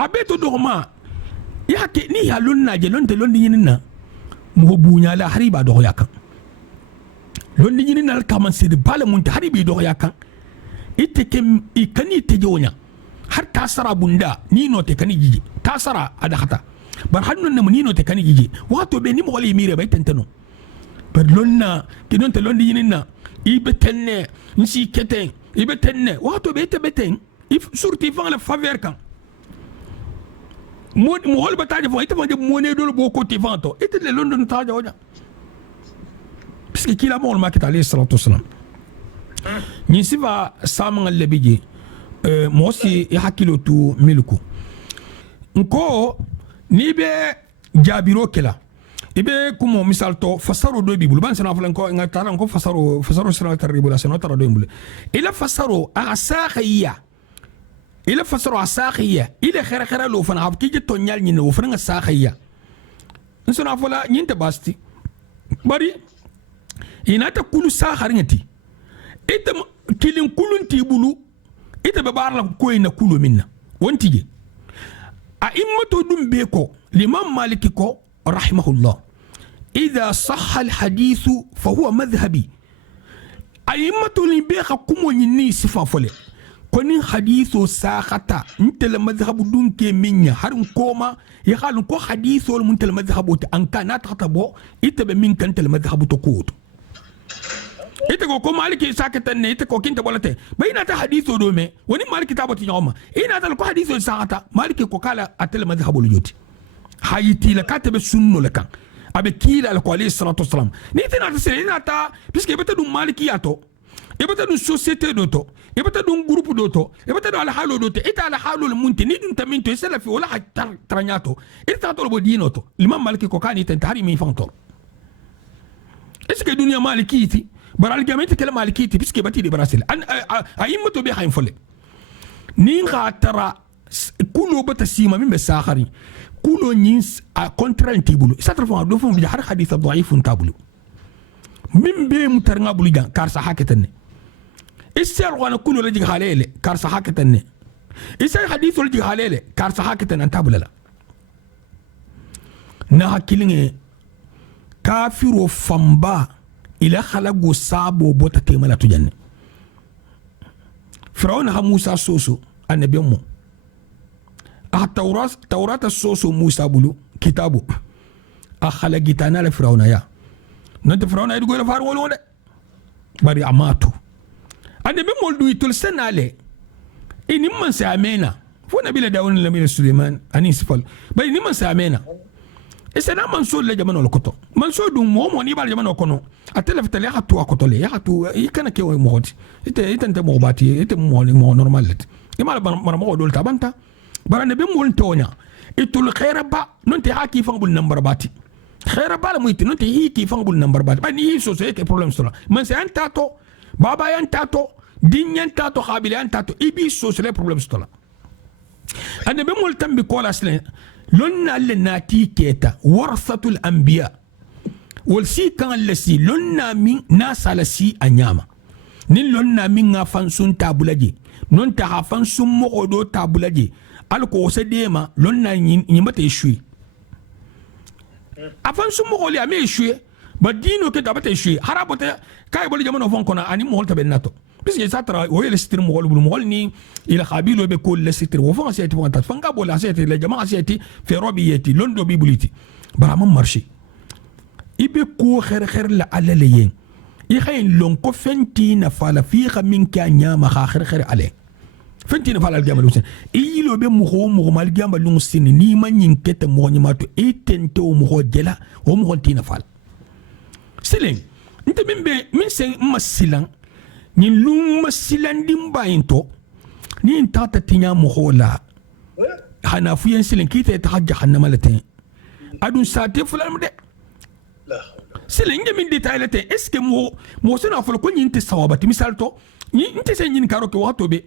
abeto dogma yake ni ya lonna je lonte londi nyinna mo bunya la hariba do yakan londi nyinna al kaman sede bala mun ta haribi do yakan ite kem ikani te jonya har tasara bunda ni no te kani jiji tasara ada khata bar hanno ne ni no te kani jiji wato be ni mo wali mire bay tentano bar lonna ki non te londi nyinna ibe tenne nsi keten ibe tenne wato be te beten if surti fa la faveur kan mo hol bataje fo ite fanje mo ne dol boko ti vanto ite le london taja oja puisque kila mo ma kita alayhi salatu wasalam ni siva sama lebiji mo si hakilo tu milku nko ni be jabiro kela ibe kumo misal to fasaro do bibul ban sana fulan ko ngata ko fasaro sira taribula sana tara do mbule ila fasaro asakhiya إلى فسروا الساخية إلى خير لو فنا عبكي جتو نيال نينو وفنا الساخية نسنا فلا نينت باستي بري إن أنت كل ساخر نتي إنت كلين كلن تيبولو إنت ببارلا كوين كلو منا وانتيجي أئمة دم بيكو الإمام مالك كو رحمه الله إذا صح الحديث فهو مذهبي أئمة بيكو كمو يني صفا فلي كوني حديثو ساختا انت المذهب دون كي منيا هارن كوما يخالن كو حديثو المنت المذهب انكا ناتخطبو اتبا منك انت المذهب تقود اتكو كو مالكي ساكتا اتكو كنت بولتي بينا تا حديثو دومي وني مالكي تابتي نعوما اينا تلقو حديثو ساختا مالكي كو كالا اتل المذهب اليوتي حيتي لكاتب السنو لكا ابي كيلا لكو عليه الصلاة والسلام نيتنا تسيرينا تا بيسكي بتا دون مالكي ياتو ibata dun société doto ibata dun groupe doto ibata dun ala halo doto ita ala halo le munti ni dun taminto isela fi wala tranyato ita to bo dino to l'imam maliki ko kani tentari mi fantor est ce que dunia maliki ti baral gamete kala malikiti puisque bati de brasil an ayimto be hayn folle ni tara kulo bata sima min be sakhari kulo nyins a contraint tibulu satrafo do fo bi har hadith dhaif tabulu min be mutarnga bulu gan kar sa haketane isser wana kulo laji halele kar sa haketane isser hadith laji halele kar sa haketane tabula na hakilinge kafiro famba ila khalago sabo bota temala tujanne firawna ha musa soso annabi mu a taurata soso musa bulu kitabu a khalagitana la firawna ya nante firawna yidu gola far wolo de bari amatu annabi mo du itul senale ini man sa amena fo nabi la dawun la min sulaiman anis fal bari ni man sa amena isana manso le jamano lokoto manso dum mo ni bal jamano kono atele fitale hatu akotole ya hatu ikana ke wo moti ite mo bati ite mo normal let imala bar mo dol tabanta barane be mo tonya itul khaira ba nonte haki fangul number bati khaira ba la muiti nonte hiki fangul number bati ba ni so ke problem sola man se antato baba yantato dinyantato khabili yantato ibi so le problem sola ande be mo tambi ko lasle لنا لناتي كيتا ورثة الأنبياء والسي كان لسي لنا من ناس على سي أنياما نين لنا من فانسون تابولاجي نون تها فانسون مغدو تابولاجي ألكو سديما لنا نيمتا يشوي أفانسون مغولي أمي يشوي بدينو كتا بتا يشوي حرابوتا كاي بولي جمانو فانكونا أني مغول تبناتو بس يساترا وهي الستر مغول بالمغول ني الى خابيلو بكل الستر وفان سيتي فانت فانغا بولا سيتي لجماعه سيتي في روبيتي لوندو بيبوليتي برام مارشي ibe ko kher la alale yen i khayn lon ko fenti na fala fi khamin ka nyama kher ale fenti na fala gamal usen i lo be mo mal gamal lung sin ni man yin kete mo nyimato e tento mo jela o mo tina fala silen nte min sen masilan nin luma silandim bayinto nin tata tinya mohola hana fuyen silin kita ta hajja hannama latin adun sate fulan de silin nge min detail latin est ce que mo sena fol ko nin te sawabati misal to ni inte sen nin karo ke wato be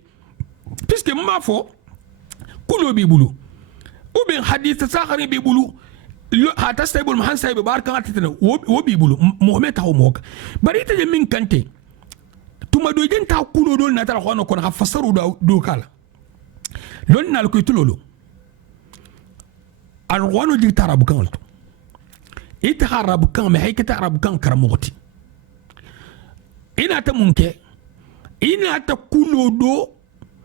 puisque ma fo kulo bi bulu ou bien hadith sakhari bi bulu hata stable man saybe barka atene wo bi bulu mo meta ho mo bari te min kante tuma do jenta kulo do na tara hono kono fasaru do kala lon nal ko tulolo al wono di tarabu kan to ita harabu kan me hay kita arabu kan karamoti ina ta munke ina ta kulo do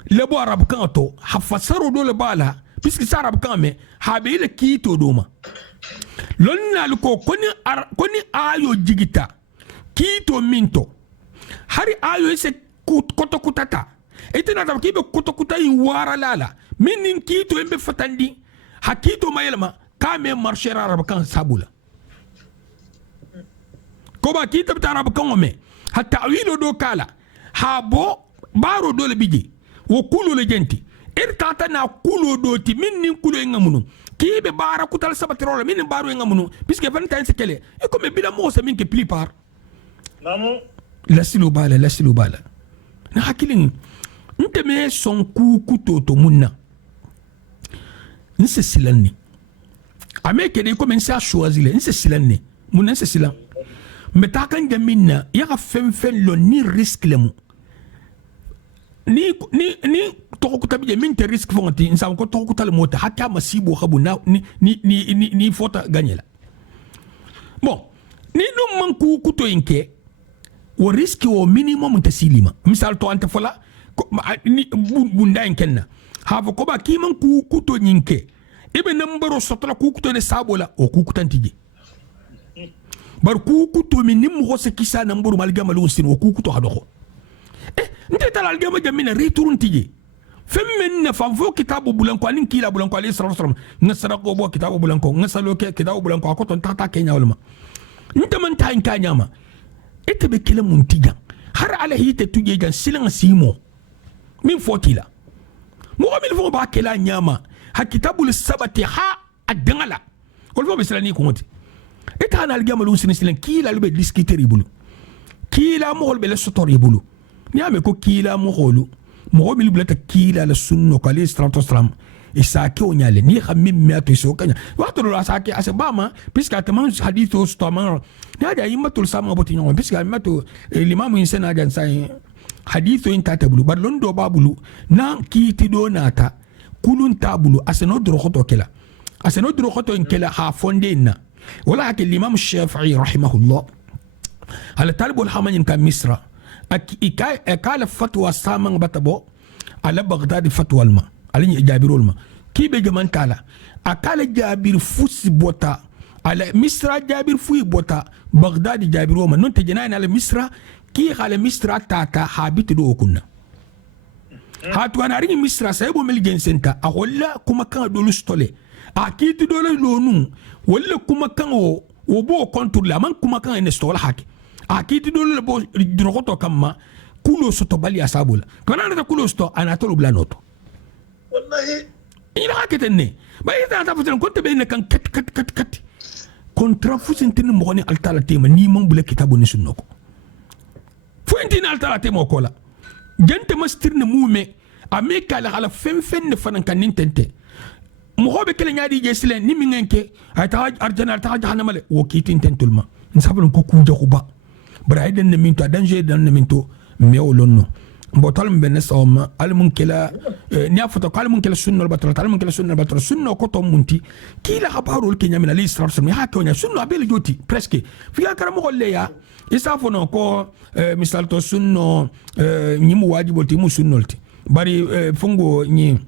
le bo arabu kan to fasaru do le bala puisque ça arabu kan me habe le kito do ma lon nal ko koni ayo jigita kito minto hari ayo ese koto kutata itena ta kibe koto kutai wara lala minin kito embe fatandi hakito mayelma kame marcher arab kan sabula ko ba kito arab kan me hatta awilo do kala habo baro do le biji wo kulo le jenti irtata na kulo do ti minin kulo ngamunu kibe bara kutal sabatiro minin baro ngamunu puisque 21 sekele e comme bila mo sa min ke plupart namo lasilu bala na hakilin nte me son ku toto munna nse silanni ameke de comme ça choisir nse silanni munna nse silan meta kan gaminna ya ka fem lo ni risque lemu ni to ko tabi min te risque fonti nsa ko to ko tal mota hatta masibo khabu na ni fota gagnela bon ni no man ku to inke o risque au minimum te silima misal to ante fola ni bunda enkenna havo ko ba kiman ku to nyinke ibe nambaro sotla ku to ne sabola o ku tantije bar ku to min nim ho se kisa nambaro malgama lu sin o ku to hadoko nte talal gama jamina returun tije femmen na favo kitabu bulanko anin kila bulanko alayhi sallallahu alaihi wasallam nasara ko bo kitabu bulanko ngasalo ke kitabu bulanko ko ton tata kenya ulama nte man ta in kanyama ite be kila muntiga har ala hite tuje jan silan simo min fotila mo min fo ba kila nyama ha kitabul sabati ha adangala ko fo be silani ko ngoti ita na algama lu silan kila lu be discuter ibulu kila mo hol bele sotor yebulu ni ame ko kila mo holu mo mi bulata kila la sunno kali salatu wassalam isake onyale ni khamim meto isokanya wato lo asake asbama puisque tamam hadithu stama nada yimatul sama boti nyon puisque mato l'imam insana jan sai hadithu intata bulu balon do babulu na kiti do nata kulun tabulu aseno dro khoto kala aseno dro khoto kala ha fondena wala ke l'imam shafi'i rahimahullah على طالب الحمن كان مصر قال فتوى سامن بتبو على بغداد فتوى الماء على جابر الماء كي بجمان تالا أكال جابر فوس بوتا على مصر جابر فوي بوتا بغداد جابر الماء نون تجنان على مصر كي على مصر تاتا حابت دو كنا هاتو أنا رين مصر سيبو ملجن سنتا أقول لا كما كان دولستولي أكيد دولة لونو ولا كما كان وبو كونتور لا من كما كان نستول حكي akiti dole bo drogoto kama kulo soto bali asabula kana na kulo sto anatolo blanoto wallahi ila haketenne ba ida ta futan konta be ne kan kat kontra fusintin mo ni altala tema ni mon bula kitabu ni sunnoko fuintin altala tema kola gente mastirne mume ameka la ala fen ne fanan kan nintente mo hobe kele nyaadi je silen ni mingenke ay ta arjana ta jahannama le wo kitin tentulma nsabul ko ku jakuba برايد ان منتو دنجي دن منتو ميولونو بوتال من سوم علمون كلا نيافتو علمون كلا سنه البتر علمون كلا سنه البتر سنه كوتو مونتي كيلا خبارو الكينيا من علي اسرار سمي هاكونيا سنه ابيل جوتي بريسكي في كرامو غوليا يسافونو كو مثال تو سنه نيمو واجبولتي مو سنولتي bari fungo ni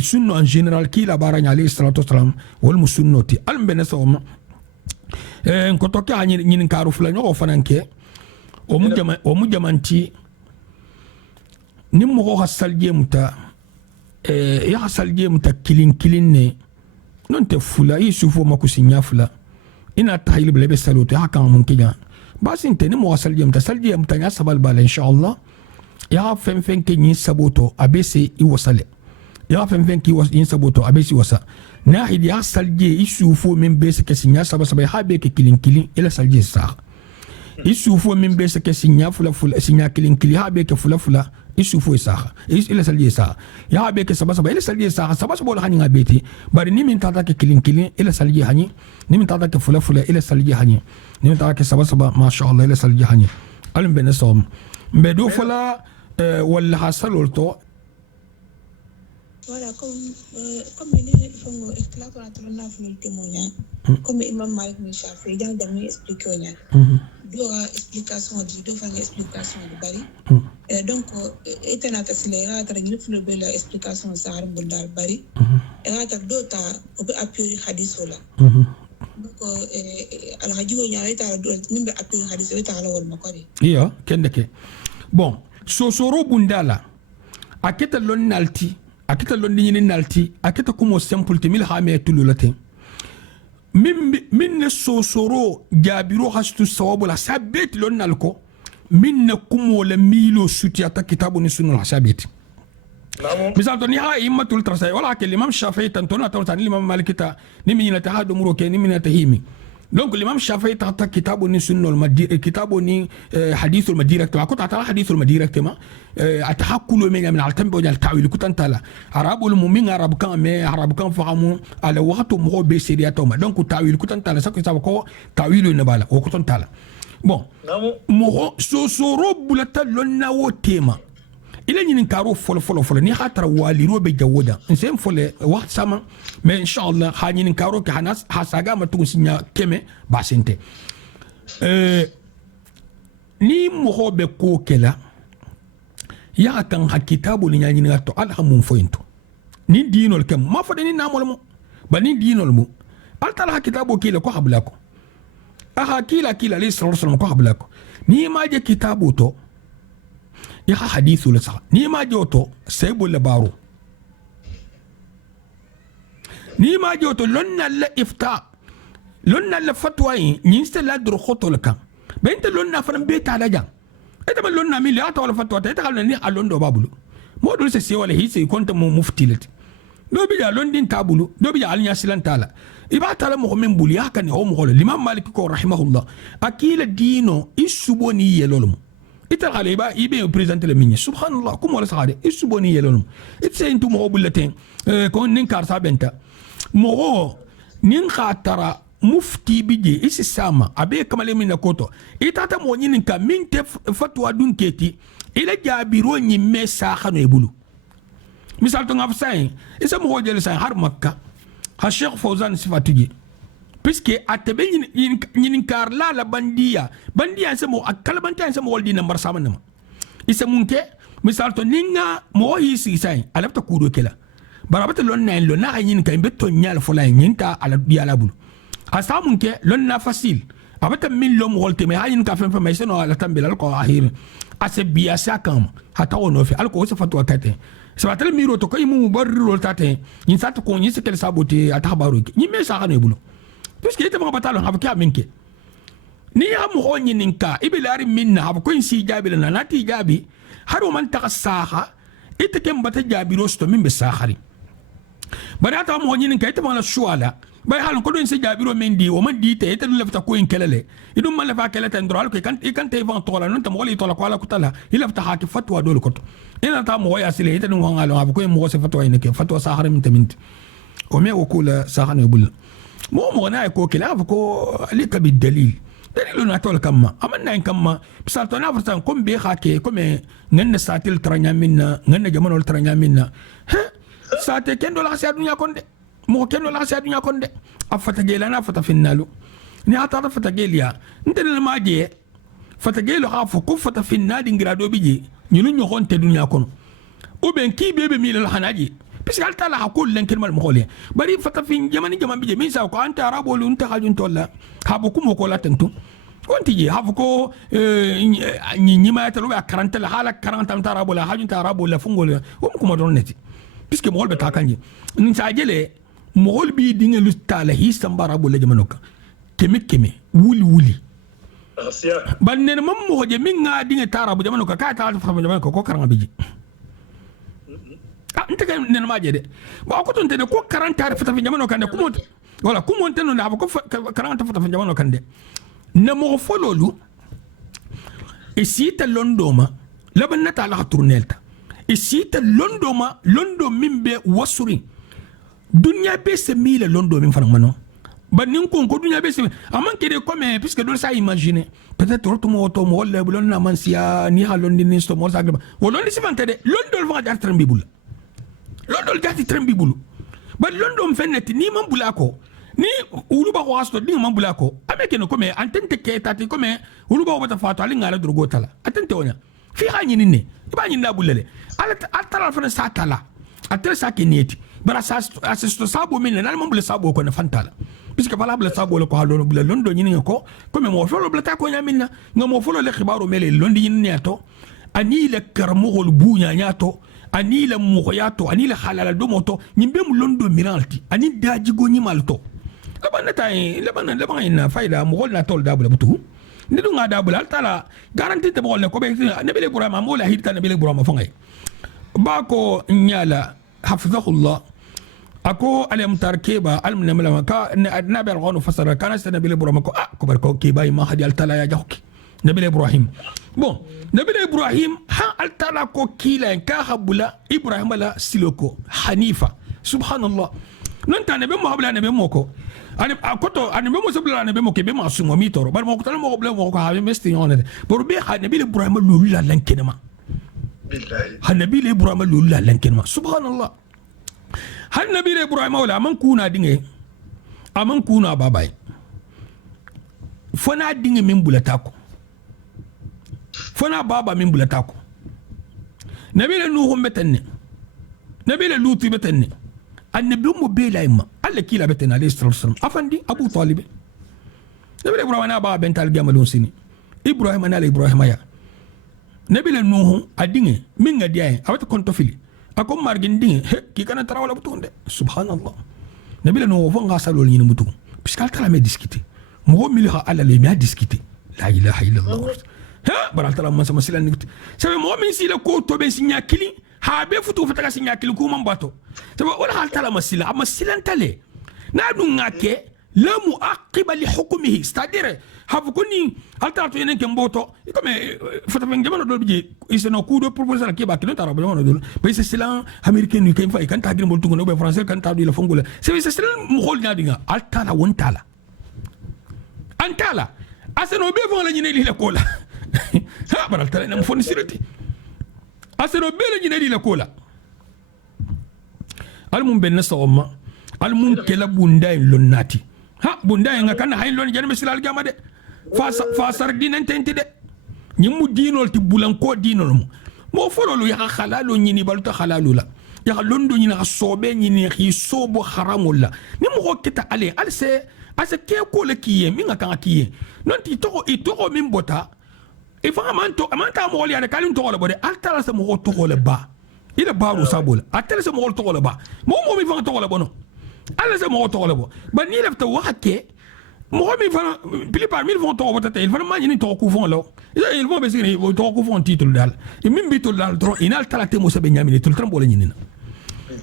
sunno en general kila baranya ali salatu wasalam wal musunnoti almbene sawma ko to ka ni karu fula nyo fananke o mu jamanti ni mo ko hasalje muta ya hasalje muta kilin ne non te fula yusufo makusinya fula ina tahil bele saluto haka mun kinya basin te ni mo hasalje muta nya sabal bala inshallah ya fen ke ni saboto abese I wasale ya fen ki was ni saboto abese wasa na hidi ya salje yusufo min bese ke sinya sabasa ha be ke kilin ila salje sa yusufo min bese ke sinya fula sinya kilin ha be ke fula yusufo sa ila salje sa ya be ke sabasa ila salje sa sabasa bol hani ngabeti bari ni min tata ke kilin ila salje hani ni min tata ke fula ila salje hani ni min tata ke sabasa ma sha Allah ila salje hani alim benesom mbedo fula wala hasalolto voilà comme ni fongo expliquer la trona ful témoignage comme imam Malik ni Shafi jang dami expliquer onya do explication do fa explication de bari donc etana tasilera tra ni ful be la explication sar bundal bari eta do ta obe appuyer hadith wala donc ala hajiwo nya eta do nimbe appuyer hadith eta ala wal makari iya kendeke bon sosoro bundala aketa lon nalti aketa lon ni nalti aketa kumo simple te mil hame tululate min ne sosoro jabiro hastu sawabu la sabit lon nalko min ne kumo le milo sutiata kitabu ni sunul hasabit misal to ni ha imatul trasay wala ke imam Shafi'i tantona tawtan imam Malikita ni min ta hadu muro ke ni min ta himi donc l'imam Shafi'i tata kitabu ni sunnul madira kitabu ni hadithul madira to akota ta hadithul madira tema atahakulu min al-tambi wal ta'wil kutantala arabul mu'min arab kan fahamu ala waqtu mo be seriatoma donc ta'wil kutantala sa ko ta'wil ne bala o kutantala bon mo so robulata lonna wo tema ila ñinin karo folo ni hatara waliro be jawoda nsem fole wax sama mais inshallah ha ñinin karo ke hanas hasaga ma tugu sinya keme basente ni mo hobe ko kela ya kan hakitabu ni ñinin to alhamun fointo ni dinol kem ma fode ni namol mo ba ni dinol mo altala hakitabu kila ko hablako aha kila li sallallahu ko hablako ni ma je kitabu to ya hadithu la sax ni ma joto seybo le baro ni ma joto lonna la ifta lonna la fatwa ni ste la dro khotol kan bente lonna faram be ta la jang eta ma lonna mi la ta wala fatwa ta ta ni alondo babulu modul se wala hisi konta mo muftilet do bi ya londin tabulu do bi ya alnya silan tala iba tala mo men buli hakani o mo l'imam malik ko rahimahullah akila dino isuboni yelolum ital khale ba ibe president le minni subhanallah kum wala saade isuboni yelolum itse intu mo bullaten ko nin karta benta mo nin khatara mufti bije isi sama abe kamale min koto itata mo nyinin ka min te fatwa dun keti ila jabiro nyimme sa khano ebulu misal to ngafsay isa mo jele say har makka ha Cheikh Fawzan sifatigi puisque atebe nyinin kar la bandiya sa mo akalbanta sa mo waldi nambar sama nama isa munke misal to ninga mo hisi say alafta kudo kela barabata lon nan lon na nyin kay betto nyal fulay nyinta ala diala bulu asa munke lon na facile abata min lom wolte me hayin ka fen fama seno ala tambila ko ahir ase biya sakam hata wono fi alko se fatwa kate sabatal miro to kay mu barrol tate yin sat ko yin se kel sabote ata habaru ni me sa xane bulu puisque ite ma batalo hab ka minke ni am ho nyin ka ibilari minna hab ko si jabi na nati jabi haro man ta saha ite kem bata jabi rosto min be sahari barata mo nyin ka ite ma la shuala bay halon ko don se jabiro mendi o man dite ite dum lafta ko en kelele idum man lafa kelete ndral ko kan te van tola non tam wali tola ko ala kutala ilafta haki fatwa dol ko ina ta mo ya sile ite dum ngalo ab ko mo se fatwa ine ke fatwa sahara min tamint o me o kula sahana bul mo na ko kila ko alika bid dalil dalil na tol kamma amanna en kamma bisal to na fatan ko be hake ko me nganna satil tranya minna nganna jamanol tranya minna sate kendo la sa dunya konde mo kendo la sa dunya konde afata gela na fata finnalu ni ata fata gelia ndel ma je fata gelo hafu ku fata finnadi ngrado bije nyulu nyo honte dunya kono o ben ki bebe mi la hanaji piskal tala hakul len kelmal mo khole bari fata fin jamani jama bije min sa ko anta arabo lu nta hajun tolla habu ku mo ko latentu konti je hafu ko ni ma ta lo ya 40 la hala 40 ta arabo la hajun ta arabo la fungol o ko mo don neti puisque mo holbe ta kanje ni sa jele mo holbi dinga lu tala hisamba arabo la jamanoka keme wuli ban ne mam mo je min nga dinga ta arabo jamanoka ka ta fa jamanoka ko karanga biji nte kay ne ma je de ba ko ton te ko 40 ta fa jamanoka ne kumo wala kumo te no na ko 40 fa jamanoka de na mo fololu e sita londoma laban na ta la tournelta e sita londoma londo mimbe wasuri dunya be se mille londo min fana mano ba nin ko dunya be se amman kede comme puisque do ça imaginer peut-être auto mo wala bulon na mansia ni halondi ni sto mo sagba wolondi si vante de londo va dar trembibul londo gati trembibul ba londo mfeneti ni mambulako ni uluba ko asto ni mambulako ameke no comme antente ketati comme uluba ko ta fato ali ngala drogo tala atente onya fi khani ni ba ni na bulale ala atala fa satala atel sakineti bara assisto sabo min na mambule sabo ko na fantala puisque valable sabo ko halo bula londo ni ko comme mo folo blata ko nyamina ngamo folo le khibaro mele londi ni ato ani le karmo bunya nyato ani le moyato ani le halala do moto nyimbe mu londo miralti ani daji go ni malto laban ina faida mo na tol dabula butu ni du nga dabula tala garanti te bol ko be ne bele burama mo la hidta ne bele burama fangay bako nyala hafizahullah ako alam tarkiba alam namla ka nabi al-ghanu fasara kana nabi ibrahim ko ko barko ke bay ma hadi al-tala ya jahki nabi ibrahim bon nabi ibrahim ha al-tala ko kila ka habula ibrahim la siloko hanifa subhanallah non ta nabi mo habla nabi mo ko ani akoto ani mo sabla nabi mo ke be ma sumo mi toro bar mo ko tan mo habla mo ko ha mesti yonade bor be ha nabi ibrahim lulu la lankenema billahi ha nabi ibrahim lulu la lankenema subhanallah har nabi ibrahim wala man kuna dinge aman kuna babai fona dinge min bulata ko fona baba min bulata ko nabi nuhu betanne nabi lutu betanne annabi mu belaima alla kila betana alayhi sallam afandi abu talib nabi ibrahim na baba bental gamalon sini ibrahim na ibrahim ya nabi nuhu adinge min ngadiya awata konto fili akom margin dinge ki kana tarawala butunde subhanallah nabi no fo nga salol ni mutu puisqu'al tala me discuter mo mi ha ala le mi a discuter la ilaha illallah ha baral tala man sama silan nit sabe mo min sila ko to be sinya kili ha be futu fata sinya kil ku man bato to wala hal tala masila amma silantale na dun ngake la muaqiba li hukmihi c'est-à-dire hafu koni alta to yenen kemboto comme fata ben jamano do bije iseno kudo proposal ke ba kilo tara ba no do ba c'est silan américain ni kay fa kan ta gir boltu no be français kan ta do la fongola c'est silan mu hol nyadinga alta la wontala antala aseno be fon la nyine li la kola ha baral tala na fon sirati aseno be la nyine li la kola al mun ben nasawma al mun kala bunda lonnati ha bunda nga kan hay lon jani misalal gama de fa sar dinan tenti de nyimu dinol ti bulan ko dinol mo fololu ya halalo nyini baluta halalo la ya londo nyina sobe nyini khi sobo haramul la ni mo kita ale alse ase ke ko le kiye mi nga kan kiye non ti to min bota e fa amanta mo le ya kalin to le bode altala se mo to le ba ila baru sabul atala se mo to le ba mo mi fa to le bono ala se mo to le bo ba ni lefta wahake mo mi fa pili par mille vont to bota il fa ma ni to ku fon lo ils vont be sini to ku fon titre dal e min bitul dal tro inal talate mo se be nyamini tul tram bo le nyina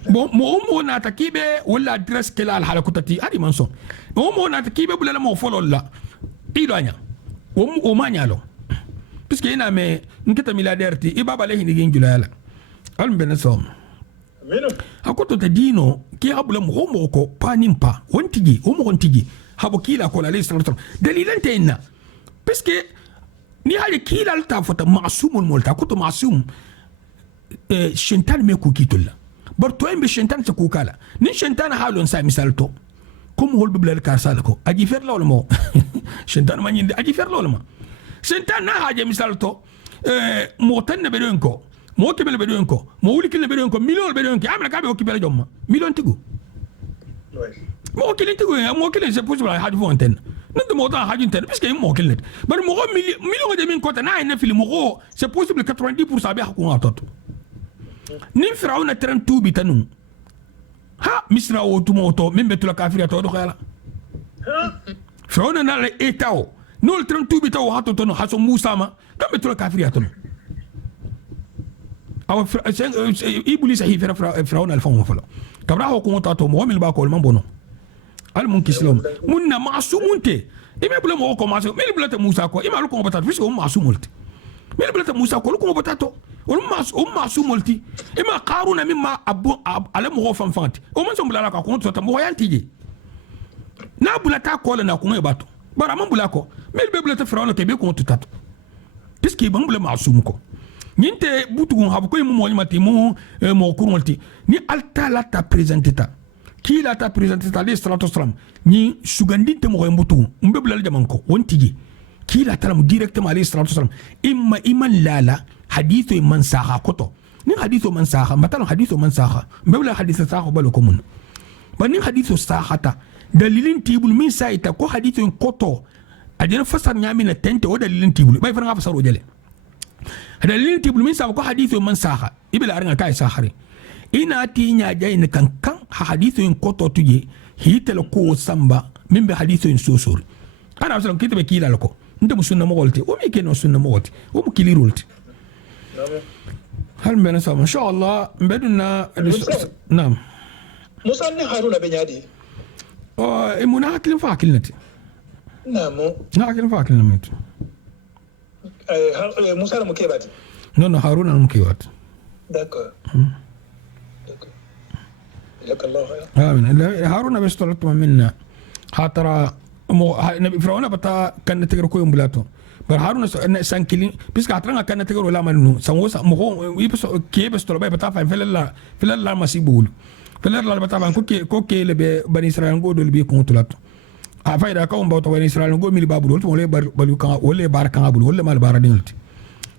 bon mo na takibe wala adresse kala al halakutati adi manson mo na takibe bulala mo folol la idoanya o manyalo puisque ina me nketa milliardaire ti ibaba le hinigi ngulala al benasom akoto te dino ki abula mo ko panimpa wontigi o mo wontigi habo kila ko la liste dalilante inna puisque ni hali kila alta fota masumul molta akoto masum shentan me ko kitulla barto en be shentan ta kukala ni shentan halon sa misal to comme hol bibla ka sala ko aji fer lawol mo shentan ma nyinde aji fer lawol ma shentan na haje misal to mo tan be don ko mo ke be don ko mo wuli kile be don ko million be don ko amna ka be ko bela jomma million tigo mo kile tigo mo kile c'est possible haju fontaine non de mo ta haju fontaine puisque mo kile bar mo million de min ko ta na ina film mo c'est possible 90% be hakku ngatot nin firawna tren tubi tanu ha misra o tumoto min betula kafira to do khala firawna na le etao no tren tubi taw hato tono haso musa ma kam betula kafira tanu aw iblis hi firawna al famu fala kabra ho ko to mo mil ba ko man bono al mun kislom munna masumunte ibe bula mo ko maso mil bula ta musa ko imalu ko batata fisko masumulte mil bula ta musa ko ko batato masum multi ima qaruna mimma abu ala mo fanfanti o man so bulala ka ko to mo yantiji na bulata ko na ko bato bara man bulako mel be bulata firawna ke be ko to tato piski ban bula masum ko ninte butu habu ko mo mati mo kurulti ni altala ta presenteta kila ta presenteta le stratosram ni sugandinte mo mbutu mbe bulala jaman ko wontiji kila talam directement alayhi salatu wasalam imma iman lala hadithu man saha koto ni hadithu man saha matalan hadithu man saha mbewla hadithu saha balokumun banin hadithu sahata dalilin tibul min saita ko hadithu koto adina fasar nyami na tente o dalilin tibul bay fara fasaro jele dalilin tibul min saha ko hadithu man saha ibila aranga kai sahare ina tinya jayne kan hadithu koto tuje hitel ko samba min be hadithu sosori ana wasallam kitabe kila lako nte musunna mogolti o mi keno sunna mogolti o mu kilirulti hal mbena sama inshallah mbeduna naam musa ni haruna benyadi muna hakilin fa hakilnati hakilin fa hakilnati musa na mukebati non haruna na mukebati d'accord جزاك الله خير امين هارون بيستلط منا خاطر نبي فرعون بتا كان تجر كويم بلاتو بر هارون سانكلين بس كاترنا كان تجر ولا منو سموسا مخو يبس كي بس طلب بتا فلا مسيبول فلا بتا كوكي لبي بني اسرائيل غو دول بي كونتلات فايدا كون بوتو بني اسرائيل غو ميل بابول ولا بلو كان ولا بار كان ابول ولا مال بار دينلت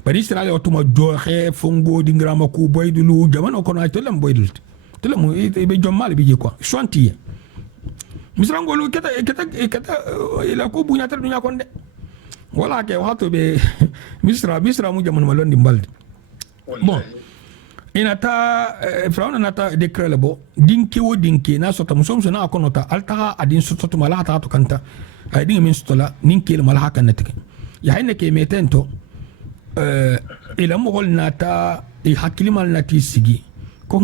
بني اسرائيل اوتوما جوخه فونغو دينغراما كو بويدلو جامانو كون ايتلم بويدلت تلم يبي جمال بيجي كوا شوانتي misrangolu keta ila ko bunya tar dunya konde wala ke wato be misra mu jamon malondi mbaldi bon inata frauna nata décret le bo dinki na sota musom sona akonota alta adin soto mala ta to kanta adin min sotola ninki le mala hakan netike ya hinne ke metento ila mogol nata e hakilimal nati sigi ko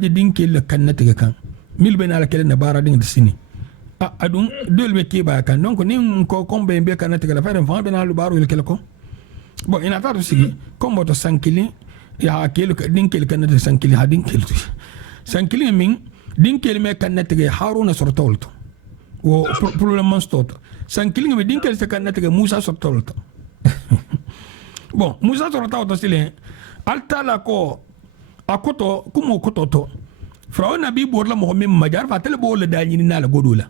je dinke le kannati kan mil bena la kele na bara ding sini adun dol be kiba kan donc ni ko kombe be kannati la fere fa bena lu baro le kele ko bon ina ta sigi kombo to sankili ya kele dinke le kannati sankili ha dinke sankili min dinke me kannati haruna sortolto wo problème man stoto sankili me dinke se kannati musa sortolto bon musa sortolto sile altala ko akoto kumo koto to faraw nabi borla mo min majar fa tele bo le dani na la godula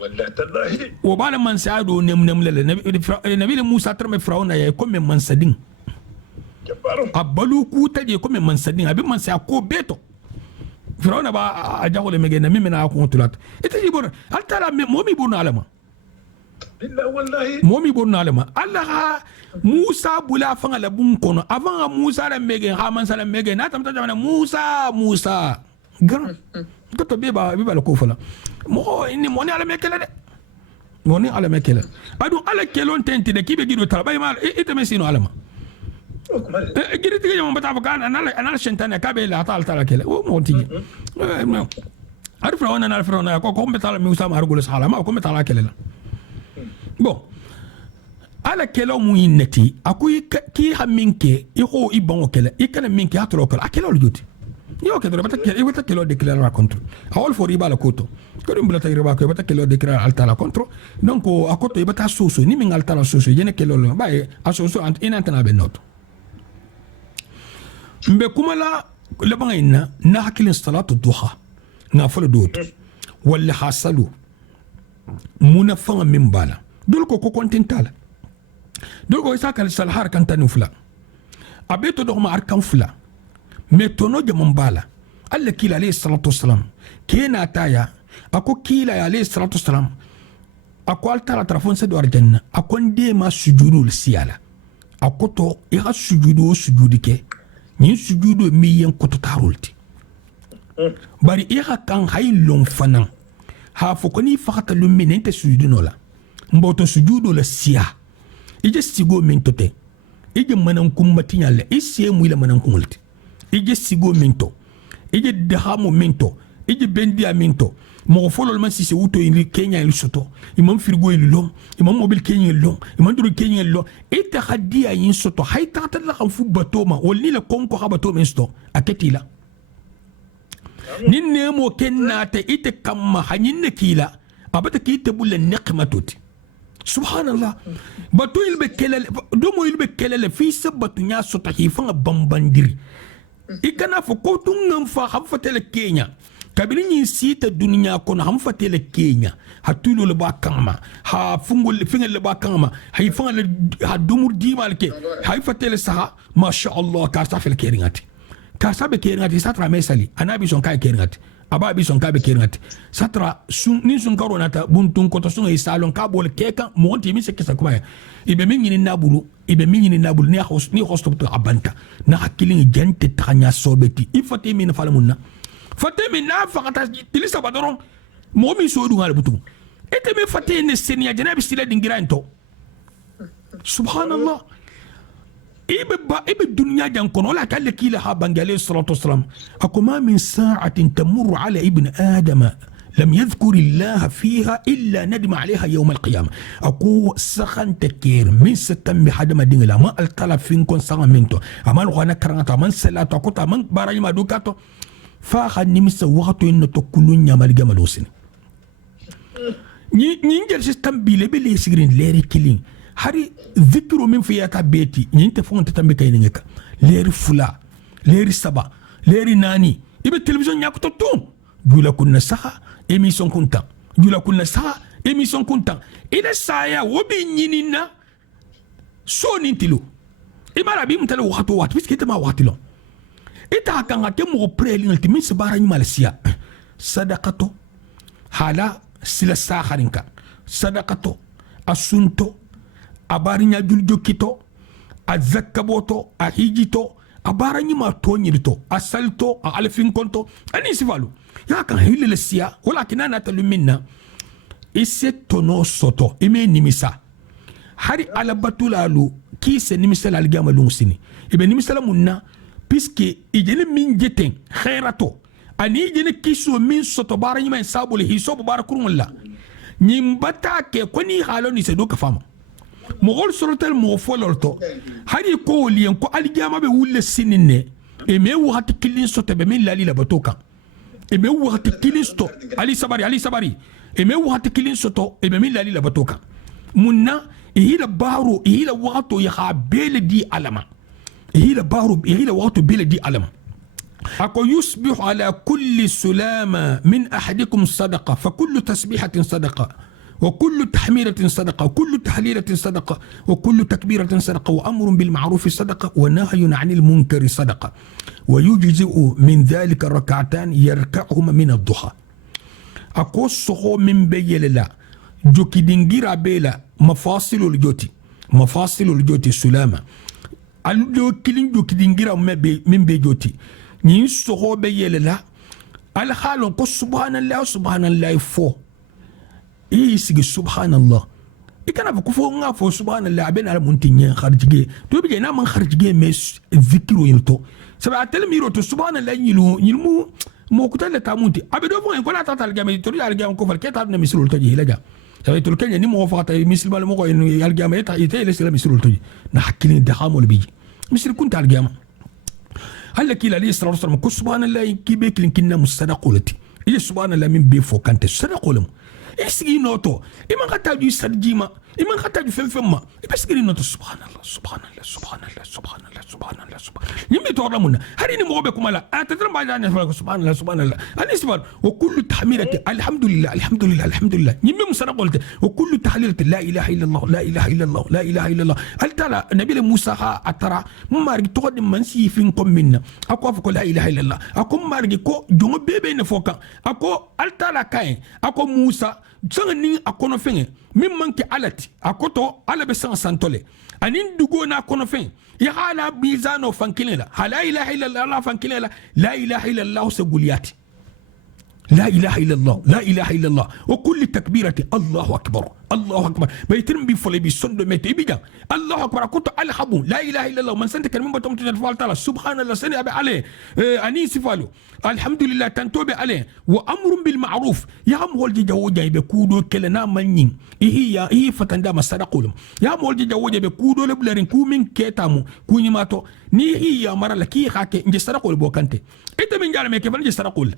wallahi tallahi wo bala man saado nem le nabi musa tarme faraw na ya ko men man sadin abalu ku taje ko men man sadin abi man sa ko beto faraw na ba a jahole mege na min na ko tulat ite jibor altala mo mi bon alama momi bon alama Allah Musa bula fanga la bun kono avant Musa la mege ha man sala mege na tamta jamana Musa gan ko to biba la ko fala mo inni moni ala mekele de moni ala mekele adu ala kelon tenti de kibe gido talbay mal ite mesino alama gidi tige mo bata fa ana shentane kabe la tal kele o mo tigi arfra wana na arfra na ko metala Musa margul sala ma ko metala kele la bon ala kelo mu yinnati akuy ki haminke iko ibon kele ikana minke hatro kala akelo joti yo kedro bata kelo declarer contre awol for ibala koto ko dum bla tayre ba ko bata kelo declarer alta la contre donc akoto ibata soso ni min alta la soso yene kelo lo baye asoso ant inantana be noto mbe kumala le bangina na hakilin salatu duha na folo dot wala hasalu muna fanga min bala dol ko kontentala dol ko isa kal sal har kan tanu fula abeto do ma arkan fula me tono jamon bala alla kila alayhi salatu wassalam kena taya ako kila alayhi salatu wassalam ako altara trafon se do arjanna ako nde ma sujudul siyala ako to ira sujudike ni sujudu mi yen ko to tarulti bari ira kan haylon fanan ha fokoni fakata lumine inte sujudu nola mboto sujudu la siya ije sigo mintote ije manan kumbati nyale isse mu ila manan kumulti ije sigo minto ije dahamo minto ije bendia minto mo folol man si se wuto in Kenya il soto imam firgo il lom imam mobil Kenya il lom imam duru Kenya il lom ite hadia yin soto hayta la khafu batoma wonni la konko habato men sto aketila nin nemo kennata ite kamma haninne kila abata kite bulle niqmatoti subhanallah batu ilbe kelele domo ilbe kelele fi sabatu nya sota hifanga bambandiri ikana fo ko tungam fa hamfatele Kenya kabiri ni sita dunya kono hamfatele Kenya hatulo le ba kama ha fungol fingel le ba kama hifanga le ha dumur dimalke haifatele saha masha Allah ka safel keringati ka sabe keringati satra mesali anabi son kai keringati aba bi son kabe keringati satra ni sun karo nata buntun ko to sun e salon ka bol keka monti mi se kesa kuma ibe min ni nabulu ni hosto to abanta na hakilin jante tanya sobeti ifate min falamunna fate min na fakata tilisa badoron mo mi so du ngal butu ete me fate ne senia janabi sila dingira ento subhanallah ibe dunya jan kono la kale kila ha bangale sallallahu alaihi wasallam akuma min sa'atin tamurru ala ibn adama لم يذكر الله فيها إلا ندم عليها يوم القيامة أكو سخن تكير من ستم بحد ما دين ما الطلب فينكم سخن منتو أمان غانا كرانتا من سلاتو أكوتا من باراي ما دوكاتو فاخا نمس وقتو إنو تكلون يامال جمالوسين نينجل سيستم بيلي سيغرين ليري كيلين هاري ذكروا من فياتا بيتي نينت فون تتنبي كاينينيكا ليري فلا ليري سبا ليري ناني إبا التلفزيون ياكو توم جولا كنا سخا émission kunta jula kunna sa émission kunta ila saya wobi nyinina so nintilo ibara bi mutala wakati biskita ma wakati lo ita kanga ke mo prelin ultimi sabara ni malsia sadaqato hala sila sakharinka sadaqato asunto abarinya juljokito azakaboto ahijito abarani ma tonyirito asalto alfin konto ani sivalu ya kan hilele sia wala kinana talumina ise tono soto ime nimisa hari ala batulalu ki se nimisala algama lungsini ibe nimisala munna puisque ijene min jeten khairato ani ijene kiso min soto bara nyima sabule hiso bara kurumulla nyimbata ke koni halo ni se do ka fama mogol sorotel mo folorto hari ko lien ko algama be wulle sinine e me wakati kilin soto be min lali la batoka e me wakati kilin soto ali sabari e me wakati kilin soto e be min lali la batoka munna ihila bahru ihila waqtu ya beldi alama ihila bahru ihila waqtu beldi alama ako yusbihu ala kulli sulama min ahadikum sadaqa fa kullu tasbihatin sadaqa وكل تحميلة صدقة وكل تحليلة صدقة وكل تكبيرة صدقة وأمر بالمعروف صدقة ونهي عن المنكر صدقة ويجزئ من ذلك ركعتان يركعهما من الضحى أقصه من بيل الله جوكي دينجيرا بيلا مفاصل الجوتي سلامة الجوكي جوكي دينجيرا من بيجوتي نيسوه بيل الله الحال سبحان الله فو sigi subhanallah ikana fa kufo nga fo subhanallah ben ala muntinye kharjige to bi na man kharjige mes zikru yilto saba atel miro to subhanallah yilmu mo kutale tamunti abedo fo en kola tatal game to yal game ko fal ketal na mislul to ji laga saba to kenya ni mo fa ta mislima mo ko yal game ta ite le sila mislul to ji na hakili da hamul bi misl kunta al game alla kila li sallallahu alaihi wasallam subhanallah kibe kinna musadaqulati ile subhanallah min be fo kante sadaqulum isigi noto iman kata du sarjima iman kata du femma ibasigi noto subhanallah yimbe to ramuna hari ni mobe kumala atadran ba jana subhanallah anisbal wa kullu tahmilati alhamdulillah yimbe musana qolte wa kullu tahlilati la ilaha illallah hal tala nabi musa atara margi to di man si fin kom minna ako fa ko la ilaha illallah ako margi ko jongo bebe ne foka ako altala kay ako musa sanga ni akono fenge min manki alati akoto ala be sanga santole anin dugo na akono fenge ya hala bizano fankilela la ilaha illallah fankilela la ilaha illallah saguliyati لا إله إلا الله وكل تكبيرة الله أكبر بيترم بفلي بسند ميت إبيجا الله أكبر كنت على حبون لا إله إلا الله من سنتك من بتوم تنفعل تعالى سبحان الله سنة أبي عليه أني سفالو الحمد لله تنتوب عليه وأمر بالمعروف يا مولد جوجا بكودو كلنا منين هي فتندا مسرقولم يا مولد جوجا بكودو لبلرين كومين كيتامو كوني ماتو ني هي مرة لكي خاكي نجي سرقول بوكانتي إنت من جالمي كيف نجي سرقول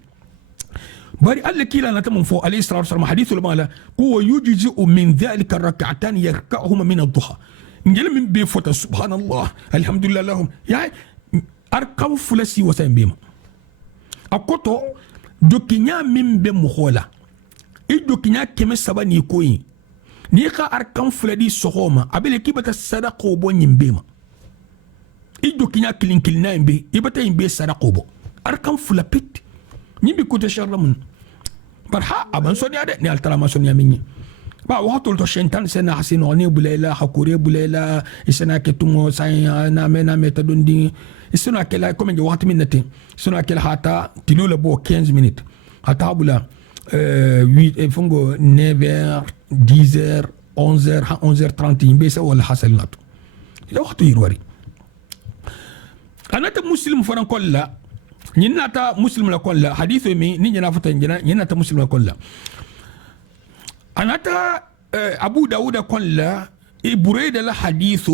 باري قال كيلا نتمم فوق عليه الصلاه والسلام حديث المال هو يجزئ من ذلك الركعتان يركعهما من الضحى نجل من بيفوت سبحان الله الحمد لله لهم يعني اركب فلسي وسام بيما اكوتو دوكينيا من بمخولا اي دوكينيا كيم سباني كوي نيكا اركم فلدي سخوما ابي كيبتا الصدقه بو بيما اي دوكينيا كلين بي يبتا يمبي صدقه بو اركم فلابيت نيبي كوتي شرمون برها ابان سونيا دي نال ترى ما سونيا مني با وقتل تو شنتان سنا حسين وني بليلا حكوري بليلا اسنا كتمو ساي انا ميتادون دي اسنا كلا كومي وقت منتي اسنا كلا حتى تلو لبو 15 مينيت حتى بلا 8 فونغو 9h 10h 11h 11h30 بيسا ولا حصل ناتو وقت يرواري انا مسلم فران كلها نيناتا مسلم لا كل حديث مي نينا فتن جنا نيناتا مسلم لا كل اناتا ابو داود كل بريده لا حديث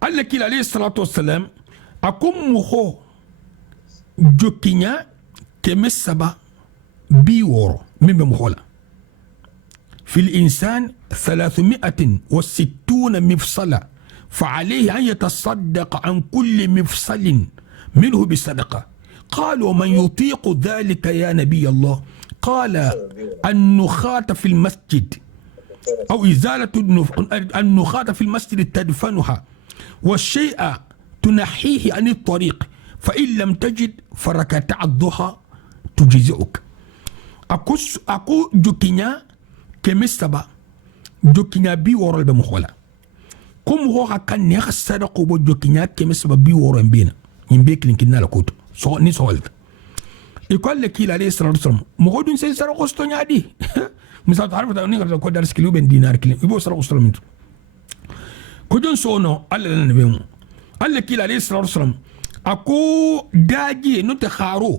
قال لك عليه الصلاه والسلام اكم مخو جوكينيا كمسبا بيورو من مخولا في الانسان 360 مفصله فعليه ان يتصدق عن كل مفصل منه بالصدقة. قالوا من يطيق ذلك يا نبي الله؟ قال النخاة في المسجد أو إزالة النخاة في المسجد تدفنها والشيء تنحيه عن الطريق فإن لم تجد فركعتا الضحى تجزئك. أكو جوكينيا كمسبا جوكينيا بي ورل بمخولا كم هو كان يخسرق بجوكينيا كمسبا بي ورل بينا يمبيك لنكنا لكوتو سو ني سولت يقول لك عليه الصلاه والسلام مغودون سي سرقو ستونيا دي مثال تعرف اني كو دار سكيلو بن دينار كلين يبو سرقو ستلمنت كجون سونو الله لنبيهم الله كيلا عليه الصلاة والسلام أكو داجي نتخارو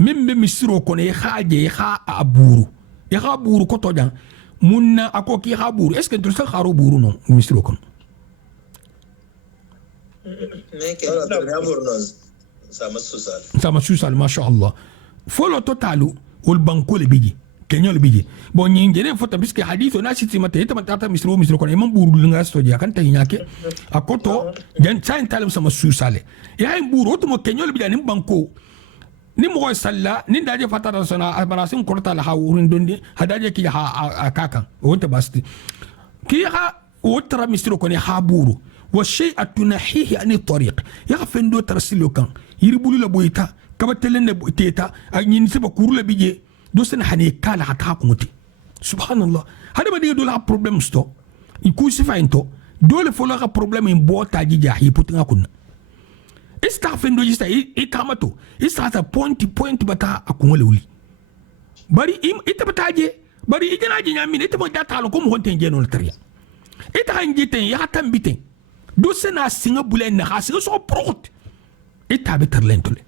من بمسيرو كونه يخاجي يخا أبورو يخا بورو كتو جان منا أكو كي يخا بورو إسكن ترسل خارو بورو نو مسيرو كونه sama susal ما شاء الله فولو توتالو والبنكو اللي بيجي كنيو اللي بيجي بون ينجري فوتا بيسكي حديثو ناسي تيمتي تمتاتا مسيرو كونه يمن بورو لنغاس توجي كان تهيناكي أكوتو جان ساين تالم sama susale يا بورو تو كنيو اللي بيجي نم بنكو ni mo salla ni daje fatara sana abarasin korta la hawurin dondi hadaje ki ha kakan wonta basti ki ha wotra misiro ko ni haburu wa shay'a tunahihi ani tariq ya fendo tarsilo kan yiribulu la boyta kabatelen ne boyta ay ni seba kurula bije do sen hani kala hata kunti subhanallah hada ba diga do la problem sto iku sifainto dole fo la problem in bota jija hi putinga kunna istafendo jista ikamato istata point bata akumole wuli bari ita bataje bari igana jinya min ita mo data lo ko mo honten jeno tariya ita hanjiten ya tambiten do sena singa bulen na khasi so prot ita beter lentole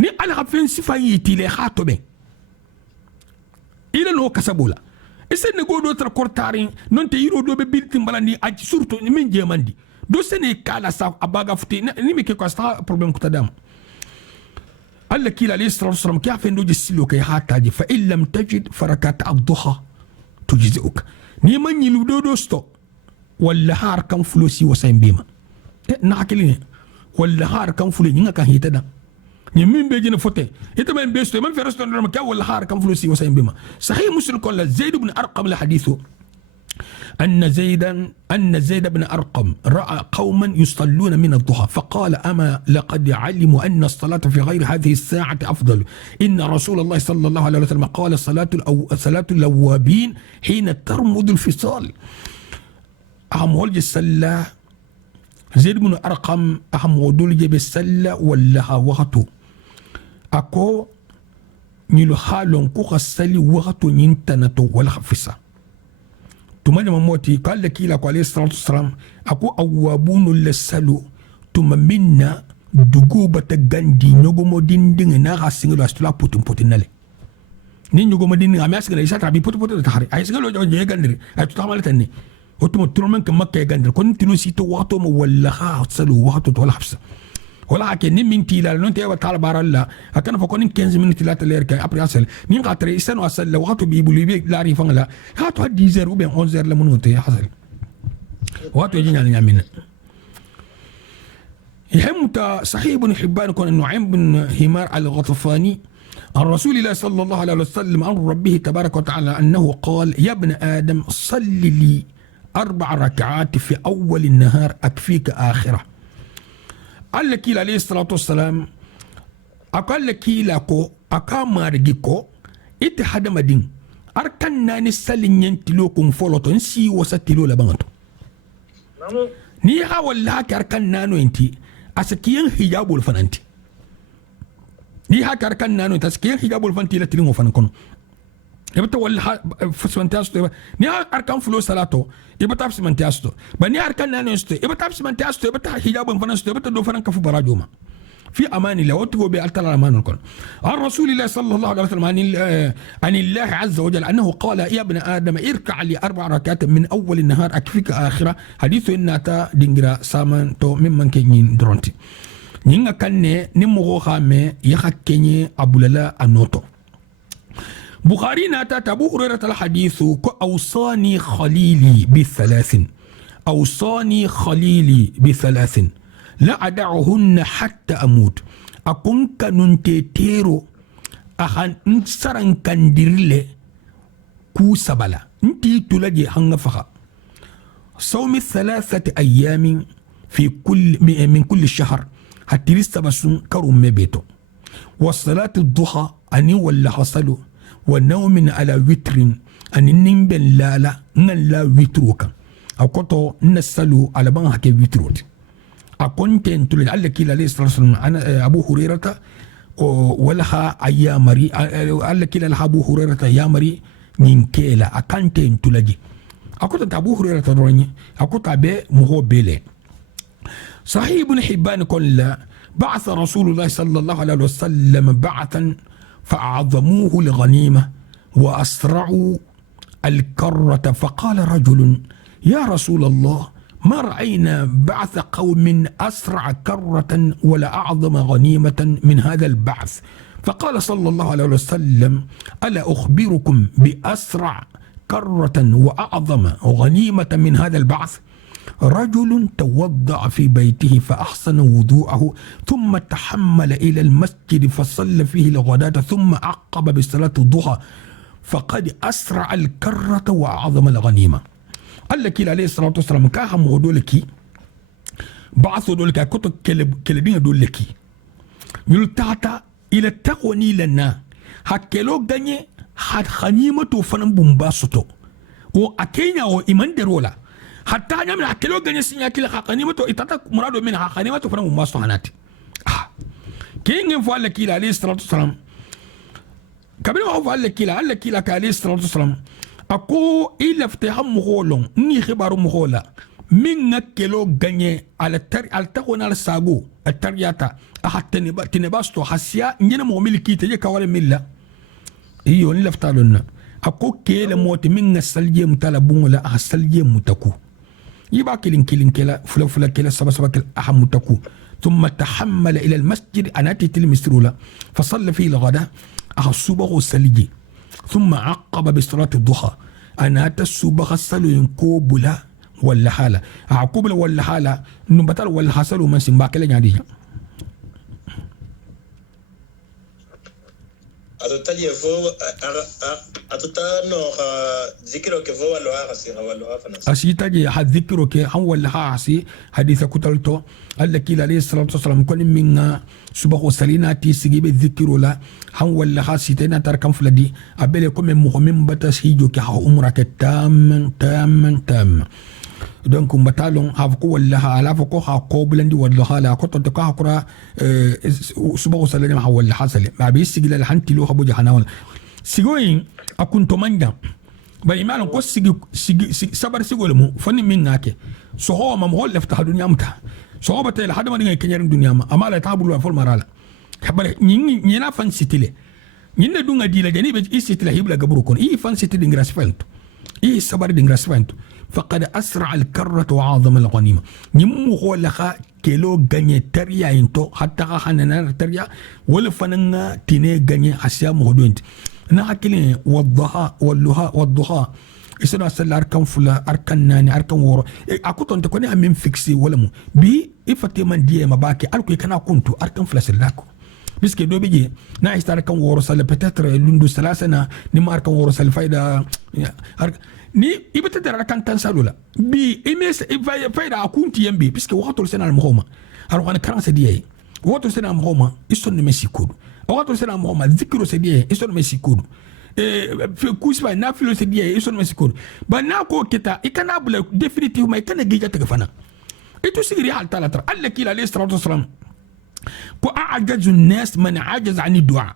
ni ala khafin sifa yiti le khato ben ila no kasabula ese ne godo tra kortarin non te yiro do be biltin balandi aji surtout ni min jemandi do sene kala sa abaga futi ni me ke ko sta problem ko tadam alla kila alayhi salatu wasallam kya fe ndo jisilo kay hataji fa illam tajid farakat ad-duha tujzi'uk ni man yilu do sto walla har kan fulusi wasain bima na hakili walla har kan fulu ni ngaka hitada ni min be jina fote ita man be sto man fe resto ndo ka walla har kan fulusi wasain bima sahih muslim qala zaid ibn arqam la hadithu أن زيد بن أرقم رأى قوما يصلون من الضحى فقال أما لقد علموا أن الصلاة في غير هذه الساعة أفضل إن رسول الله صلى الله عليه وسلم قال صلاة الأوابين حين ترمض الفصال أهم ولج السلة زيد بن أرقم أهم ودولج بالسلة ولها وغتو أكو نيلو حالون كوخ السلي وغتو نينتنتو ولا خفصة tumani mamoti kala kila kwa alayhi salatu wasalam aku awabunu lesalu tuma minna dugu bata gandi nyogomo dinding na gasingelo astula putin nale ni nyogomo dinding ami asingelo isa tabi putu tahari ay singelo je gandiri ay tutamale tanni otumo turman ke makka gandiri kon tinu sito wato mo walla ha salu wato wala habsa wala ke ni min tila non te wa tal baralla akana fako ni 15 minutes la teler ka après asal ni ngatre isano asal la wato bi bulu bi la ri fanga la ha to 10h ou bien 11h la mun wote hasal wato jinyal nyamina يهمت صحيح بن حبان كون النعيم بن همار الغطفاني عن رسول الله صلى الله عليه وسلم عن ربه تبارك وتعالى أنه قال يا ابن آدم صل لي 4 ركعات في أول النهار أكفيك آخرة الله كيلا عليه الصلاة والسلام أقول كيلا كو أكامار جيكو إتحاد مدين أركان ناني سالين ينتلوكم فولوتو نسي وستلو لبانتو نيها والله كاركان نانو انتي أسكيين حجاب الفنانتي نيها كاركان نانو انتي أسكيين حجاب الفنانتي لتلين وفنانكونو يبتا والله فسمنتياستو نيها أركان فلو سلاتو يبتا فسمنتياستو بني أركان نانو استو يبتا فسمنتياستو يبتا حجاب الفنانستو يبتا دو فنان كفو براجوما في أمان الله وتقو بألتال الأمان الكون عن رسول الله صلى الله عليه وسلم عن الله عز وجل أنه قال يا ابن آدم اركع لي 4 ركعات من أول النهار أكفيك آخرة حديث إناتا دينجرا سامان تو ممن كنين درونتي نينغا كاني نمو خامي يخا كني أبو للا أنوتو بخاري ناتا أبو هريرة الحديث أوصاني خليلي بثلاث لا أدعهن حتى أموت أكون كنون تيرو أخان نسرن كنديرلي كو سبلا انتي تلاجي هنغفخا صوم 3 أيام من كل شهر حتى لسبسون كروم مبيتو والصلاة الضحى أني ولا حصلو ونوم على وتر أني نمبن لا وتروكا أكوتو نسلو على بان حكي وتروت أكونتين تولي على كلا عليه الصلاة والسلام أنا أبو هريرة ولها أيامري على كلا أبو هريرة يامري نينكيلا أكانتين تولي أكو تابو هريرة تدروني أكو تابع مغو بيلي صحيح ابن حبان قال بعث رسول الله صلى الله عليه وسلم بعثا فأعظموه لغنيمة وأسرعوا الكرة فقال رجل يا رسول الله ما رأينا بعث قوم أسرع كرة ولا أعظم غنيمة من هذا البعث فقال صلى الله عليه وسلم ألا أخبركم بأسرع كرة وأعظم غنيمة من هذا البعث رجل توضأ في بيته فأحسن وضوءه ثم تحمل إلى المسجد فصلى فيه الغداة ثم عقب بصلاة الضحى فقد أسرع الكرة وأعظم الغنيمة قال لك عليه الصلاة والسلام كاهم ودولكي بعثوا دولكي كتب كلبين دولكي يلتعتا إلى التقوى لنا هكذا غني had غنيمة فنم بمباسطو وأكينا وإيمان درولا حتى نعمل هكذا غني سنيا كلا غنيمة إتاتا مرادو منها غنيمة فنم بمباسطو هناتي كين ينفع لك عليه الصلاة والسلام كبير ما هو على كلا عليه الصلاة والسلام أكو إلا فتهم مغولون ني خبار مغولا من كيلو غني على التقوى على الساقو الترياتا أحد تنباستو حسيا نينا مؤملكي تجي كوالي ملا iyo ni laftalonna ako kele moti minga salje mutala bungola a salje mutaku yiba kilin kela fula kela saba kela aha mutaku thumma tahammala ila almasjid anati tilmisrula fasalla fi alghada aha subahu salji thumma aqaba bi salati ad-duha anata subaha salu yankubula wala hala aqubula wala hala nubatal wala hasalu man simbakela nyadi atutaje fo atutano zikiro ke fo walo fana asitaje hadhikiro ke han wala hasi haditha kutalto alla kila alayhi salatu wasalam kun minna subahu salinati sigibe dhikiro la han wala hasi tena tarkam fuladi abele ko men mu'min bata hijo ke ha umra ke tam donc mbatalon hafko wala hala fako ha ko blandi wala hala ko to ka hakura subahu salama ha wala hasale ma bi sigila al hanti lo habu jahannam sigoyin akunto manja ba iman ko sigi sabar sigol mu fani min ngake so ho ma mo lefta dunya mta so ho bata hada ma dinga kenyar dunya ma amala tabulu fol marala habare nyina fan sitile nyinde dunga dila jani be isitila hibla gabru kon I fan sitile ngrasfalto I sabar dingrasfalto فقد أسرع الكرة وعظم الغنيمة نمو هو لخا كيلو غني تريا انتو حتى خاننا تريا ولا فننا تيني غني حسيا مهدونت ناكلين والضحى إسنا سل أركان فلا أركان ناني أركان ورا أكو تنتكوني أمين فيكسي ولا مو بي إفتي من دي ما باكي ألكو يكنا كنتو أركان فلا سلاكو بس كده بيجي نايس أركان ورا سل بتتر لندو سلاسنا نما أركان ورا سل فايدة ni ibata dara kan tan salula bi imes fayda akunti yambi puisque wato sena al mohoma aro kan karan se diye wato sena mohoma ison ne mesikudu wato sena mohoma zikro se diye ison mesikudu fe kusba na filo se diye ison mesikudu ba na ko kita ikana bula definitivement ikana gija ta fana ito sigiri hal talatra alla kila alayhi salatu wasalam ko a'jazu an-nas man ajaza 'ani du'a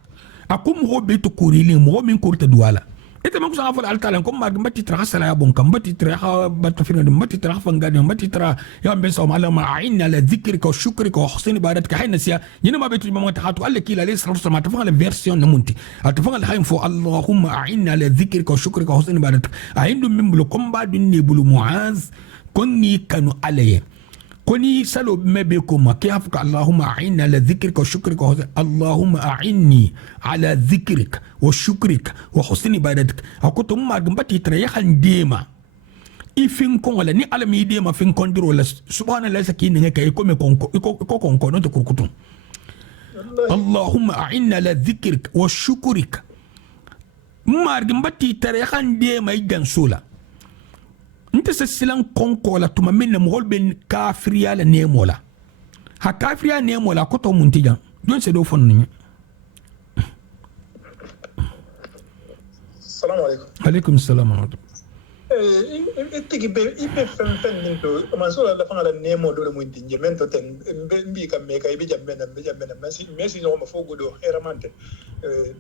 akum ho beto kurili mo min kurta duala ite man kusa afal altala ko ma mbati tra sala ya bon kam mbati tra batta fina mbati tra fangani mbati tra ya ben sa mala ma aina la dhikrika wa shukrika wa husni ibadatika hayna siya yina ma betu ma tahatu alla kila alayhi salatu wasallam tafanga la version namunti atafanga la haym fo allahumma aina la dhikrika wa shukrika wa husni ibadatika aindu min bulu komba dunni bulu muaz konni kanu alaye كوني سلو ما بكم كيف اللهم أعني على ذكرك وشكرك اللهم أعني على ذكرك وشكرك وحسن عبادتك أكنت ما جنبتي تريحن ديما إفين كون ولا ني على مي ديما فين كوندرو ولا سبحان الله سكين هيك يكون كونكو نوت كركتون اللهم أعني على ذكرك وشكرك ما جنبتي تريحن ديما يجن سولا انت سلسلان كونكو لا تما من مغول بين كافريا لا نيمولا ها كافريا نيمولا كوتو مونتيجان دون سيدو فون ني السلام عليكم عليكم السلام ورحمه الله tigi be ibe fen ninto mansola la fanga la nemo do mo ndinje mento ten mbi kam me kay be jambe na messi no ma fogo do eramante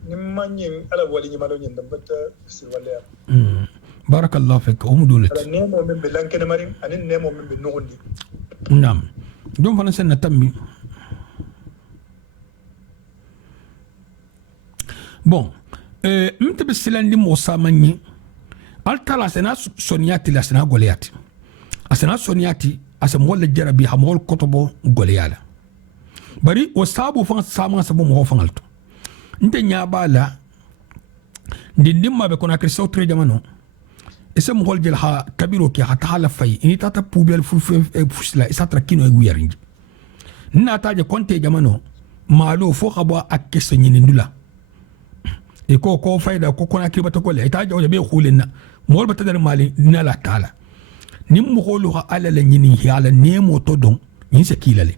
ni manyi ala wali ni malo nyinda bata si wala barakallahu fik o mu dolet ala nemo men be lankene mari anin nemo men be nogondi nam jom fana sen na tambi bon mte be silandi mo samanyi altala sena soniati la sena goliati asena soniati asa mo la jarabi ha mo kotobo goliala bari o sabu fan sama sabu mo fangalto nte nyabala ndindimma be kona kristo tre jamano ese mo jël ha kabiro ki ha tahala fay ini tata poubelle fusla isa trakino e wiyarinji na taje konte jamano malo fo khaba akese nyini ndula e ko fayda ko kona kirba to kole ita jaw be khulina mol bata dar mali na la taala nim mo kholu ha ala la nyini yala nemo to don yin se kilale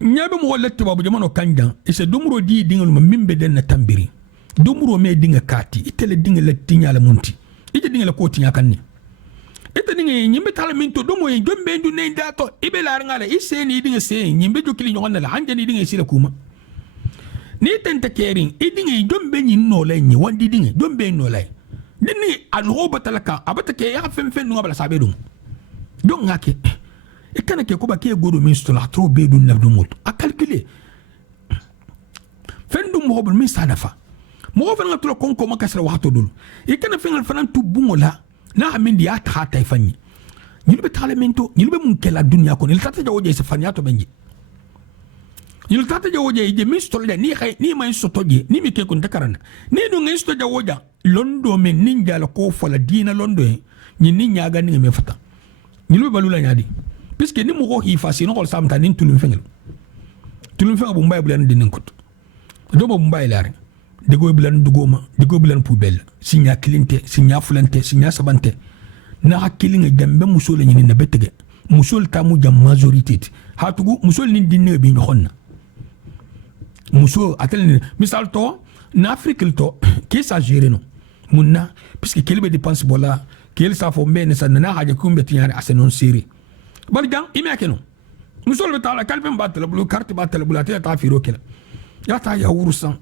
nyabe mo latti babu jamano kanjan e se dumro di dingol ma mimbe den na tambiri dumro me dinga kati itele dinga la tinya la munti ije dinga la ko tinya kanni ite dinga nyimbe tala minto domo e jombe ndu ne dato ibe la ngala ise ni dinga se nyimbe jokili nyonna la hanje ni dinga sila kuma ni tente kering idinga jombe ni no la nyi wandi dinga jombe no la dini alroba talaka abata ke ya fen no bala sabe dum don ngake e kana ke ko ba ke godo min sto la tro be dun na dum a calculer fen dum mo bol min sadafa mo fa ngatlo konko makasra wato dul e kana fen fanan tu bungola na amindi ya ta ta fanyi nyilbe talamento nyilbe mun kela dunya ko ni tata jawoje se fanyato benji yul tata jawoje ije min sto la ni khay ni may sto je ni mi ke ko takarana ni do ngay sto jawoja londo men ninja la ko fola dina londo ni ni nyaga ni me fata nyilbe balula nyadi puisque ni mo ko hi fasi no ko samta ni tulum fengel bu mbay bu len dinin ko do mo mbay laare de go bu len dugoma de go bu len poubelle signa cliente signa fulante signa sabante na hakilinga jambe musole ni na betege musol tamu jam majorité hatugu musol ni dinne bi ñu xonna muso atel misal to na afrique to qui s'agire non munna puisque kelbe dépense bola kel sa fo mbene sa na haja kumbe tiñare asenon série bal jang imeke non musol be tala kalbe mbatel bulu carte batel bulu ta firo kela ya ta ya wurusan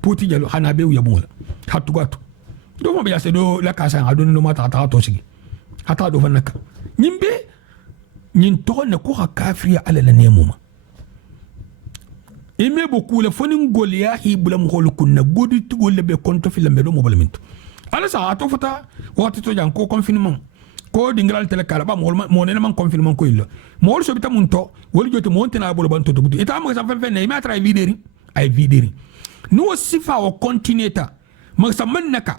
poti jalo hanabe ya bola hatugu atu do mo be ya se do la kasa adon no mata ta to sigi hata do fanaka nyimbe nyin to ne ko ha kafriya ala la nemuma ime beaucoup le fonin golia hi bulam hol kunna godi tugol be konto fi lambe do mo balaminto ala sa ato fata wati to jan ko confinement ko dingral tele kala ba mo ne man confinement ko illo mo so bita munto wol joti mo tena bolo banto to butu eta mo sa fe ne ma tra videri ay videri no sifa o contineta ma sa manaka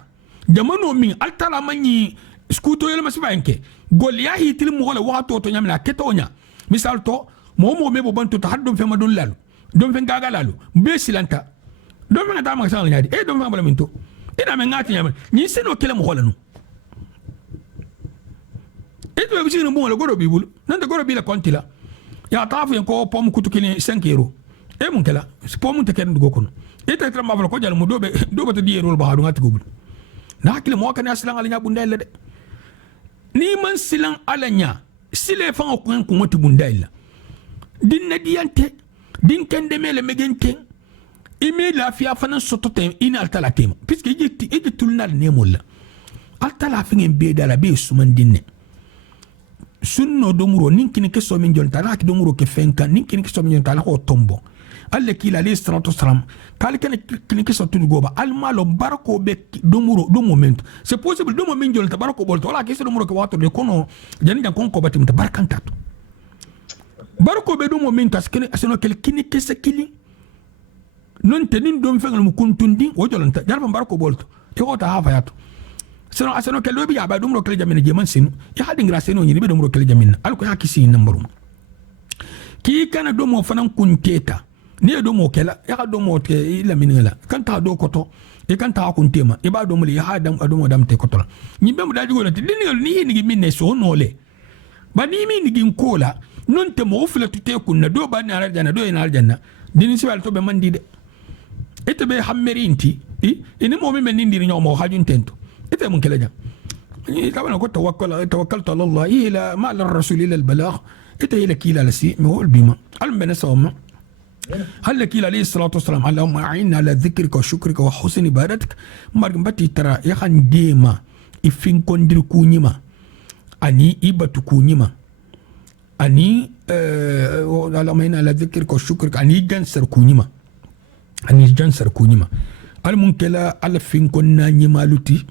jamano min altala manyi skuto yele masifa enke golia hi til mo wala wato to nyamna ketonya misal to mo me bo banto to haddo fe ma don lalu don fen gaga lalu be silanta don fen ta ma sa nyadi e don fen bala minto ina men ngati nyama ni seno kele mo holanu e to bi sino mo la goro bi bul nan da goro bi la kontila ya tafu en ko pom kutu kini 5 euro e mun kala pom te ken dugo kono e ta tra ma ko jal mu dobe to di euro ba hadu ngati gobul na kile mo kan aslan ala nya bundel de ni man silan ala nya sile fa ko en ko ngati bundel din na diante din kende mele megente ime la fia fana soto tem ina altala tema puisque ije tulnal nemolla altala fingen be dala be suman dinne sunno domuro ninkini ke so min jonta rak domuro ke fenka ninkini ke so min jonta la ko tombo alle kila li strato stram kal ken kini ke so tul goba al malo barako be domuro do momento c'est possible do moment jonta barako bolto wala ke so domuro ko wato de kono jani jan kon ko batim ta barkantato barko be do momento askene aseno kel kini kese kili non tenin dom fengal mu kuntundi o jolanta jarfa barko bolto e ko ta hafa yato seno aseno kel lobi ya ba dum ro kel jamina je man sinu ya hadi ngra seno nyini be dum ro kel jamina alko hakisi nambarum ki kana do mo fanan kunteta ne do mo kela ya do mo te ila minela kan ta do koto e kan ta kuntema e ba do mo li ha dam ado mo dam te koto ni be mo daji go lati dingal ni minne so nole ba ni mi ni gin kola non te mo fula tute kunna do ba na aljanna do ina aljanna dini sibal to be mandide ete be hammerinti ini mo men ndiri nyomo hajun tento ete mun kelaja ni tabana ko tawakkaltu ala allah ila ma ala rasul ila al balagh ete ila kila lasi mo bima al bana sawma هل لك عليه الصلاة والسلام اللهم أعنا على ذكرك وشكرك وحسن عبادتك مرق باتي ترى يخان ديما إفين كندر كونيما أني إبتو كونيما أني اللهم أعنا على ذكرك وشكرك أني جنسر كونيما أني جنسر كونيما المنكلا على فين كنا نيمالوتي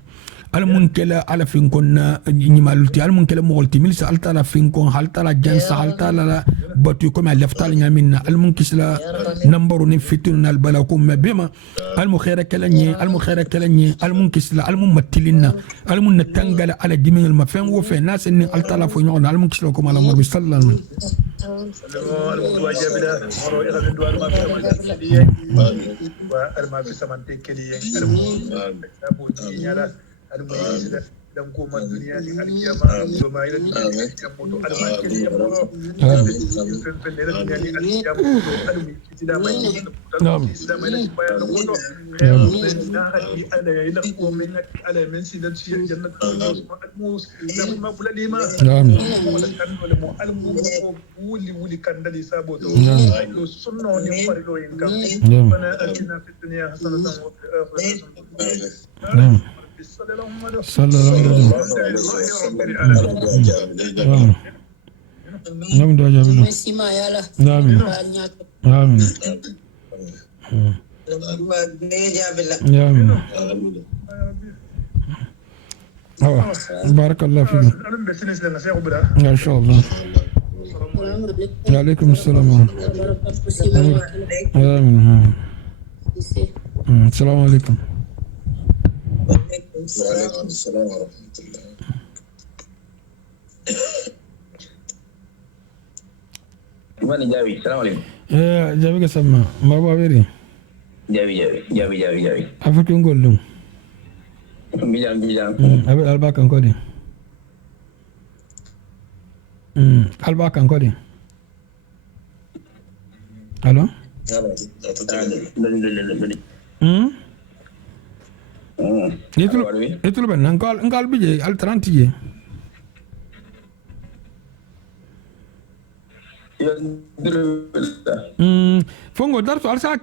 المنكلا على فين كنا نيمالوتي المنكلا مغلتي ملس على فين كون على جنس على باتو كما لفتال نيامنا المنكسلا نمبر نفتون البلاكم ما بما المخيرة كلاني المنكسلا الممتلنا المنتنقل على جميع المفهم وفي ناس ان على فين المنكسلا كما على مر صلى الله عليه وسلم والما في سمن تكلي dan koma duniya ni alkiyama do ma ila duniya moto alma kiri ya mo fen fen ila duniya ni alkiyama do almi kitida mai kitida mai da bayan da moto na hadi ala ila ko min ala min sidan shi jannat ma almus da ma bulali ma wala kan wala mo almu ko wuli kan dali sabo to sunno ni farilo yin kam bana atina fi dunya hasanatan wa fil akhirati صلى الله عليه وسلم نعم دعا جابلو نعم نعم نعم بارك الله فيكم ما شاء الله وعليكم السلام آمين السلام عليكم وعليكم السلام ورحمة الله. Gimana Jawi? Assalamualaikum. Jawi ke sama. Bawa beri. Jawi. Apa kau ngolong? Bijang. Apa alba kan kau di? Alba kan kau di? Halo? Itu lebih engkau biji alternatif je. Fongo dar soal sa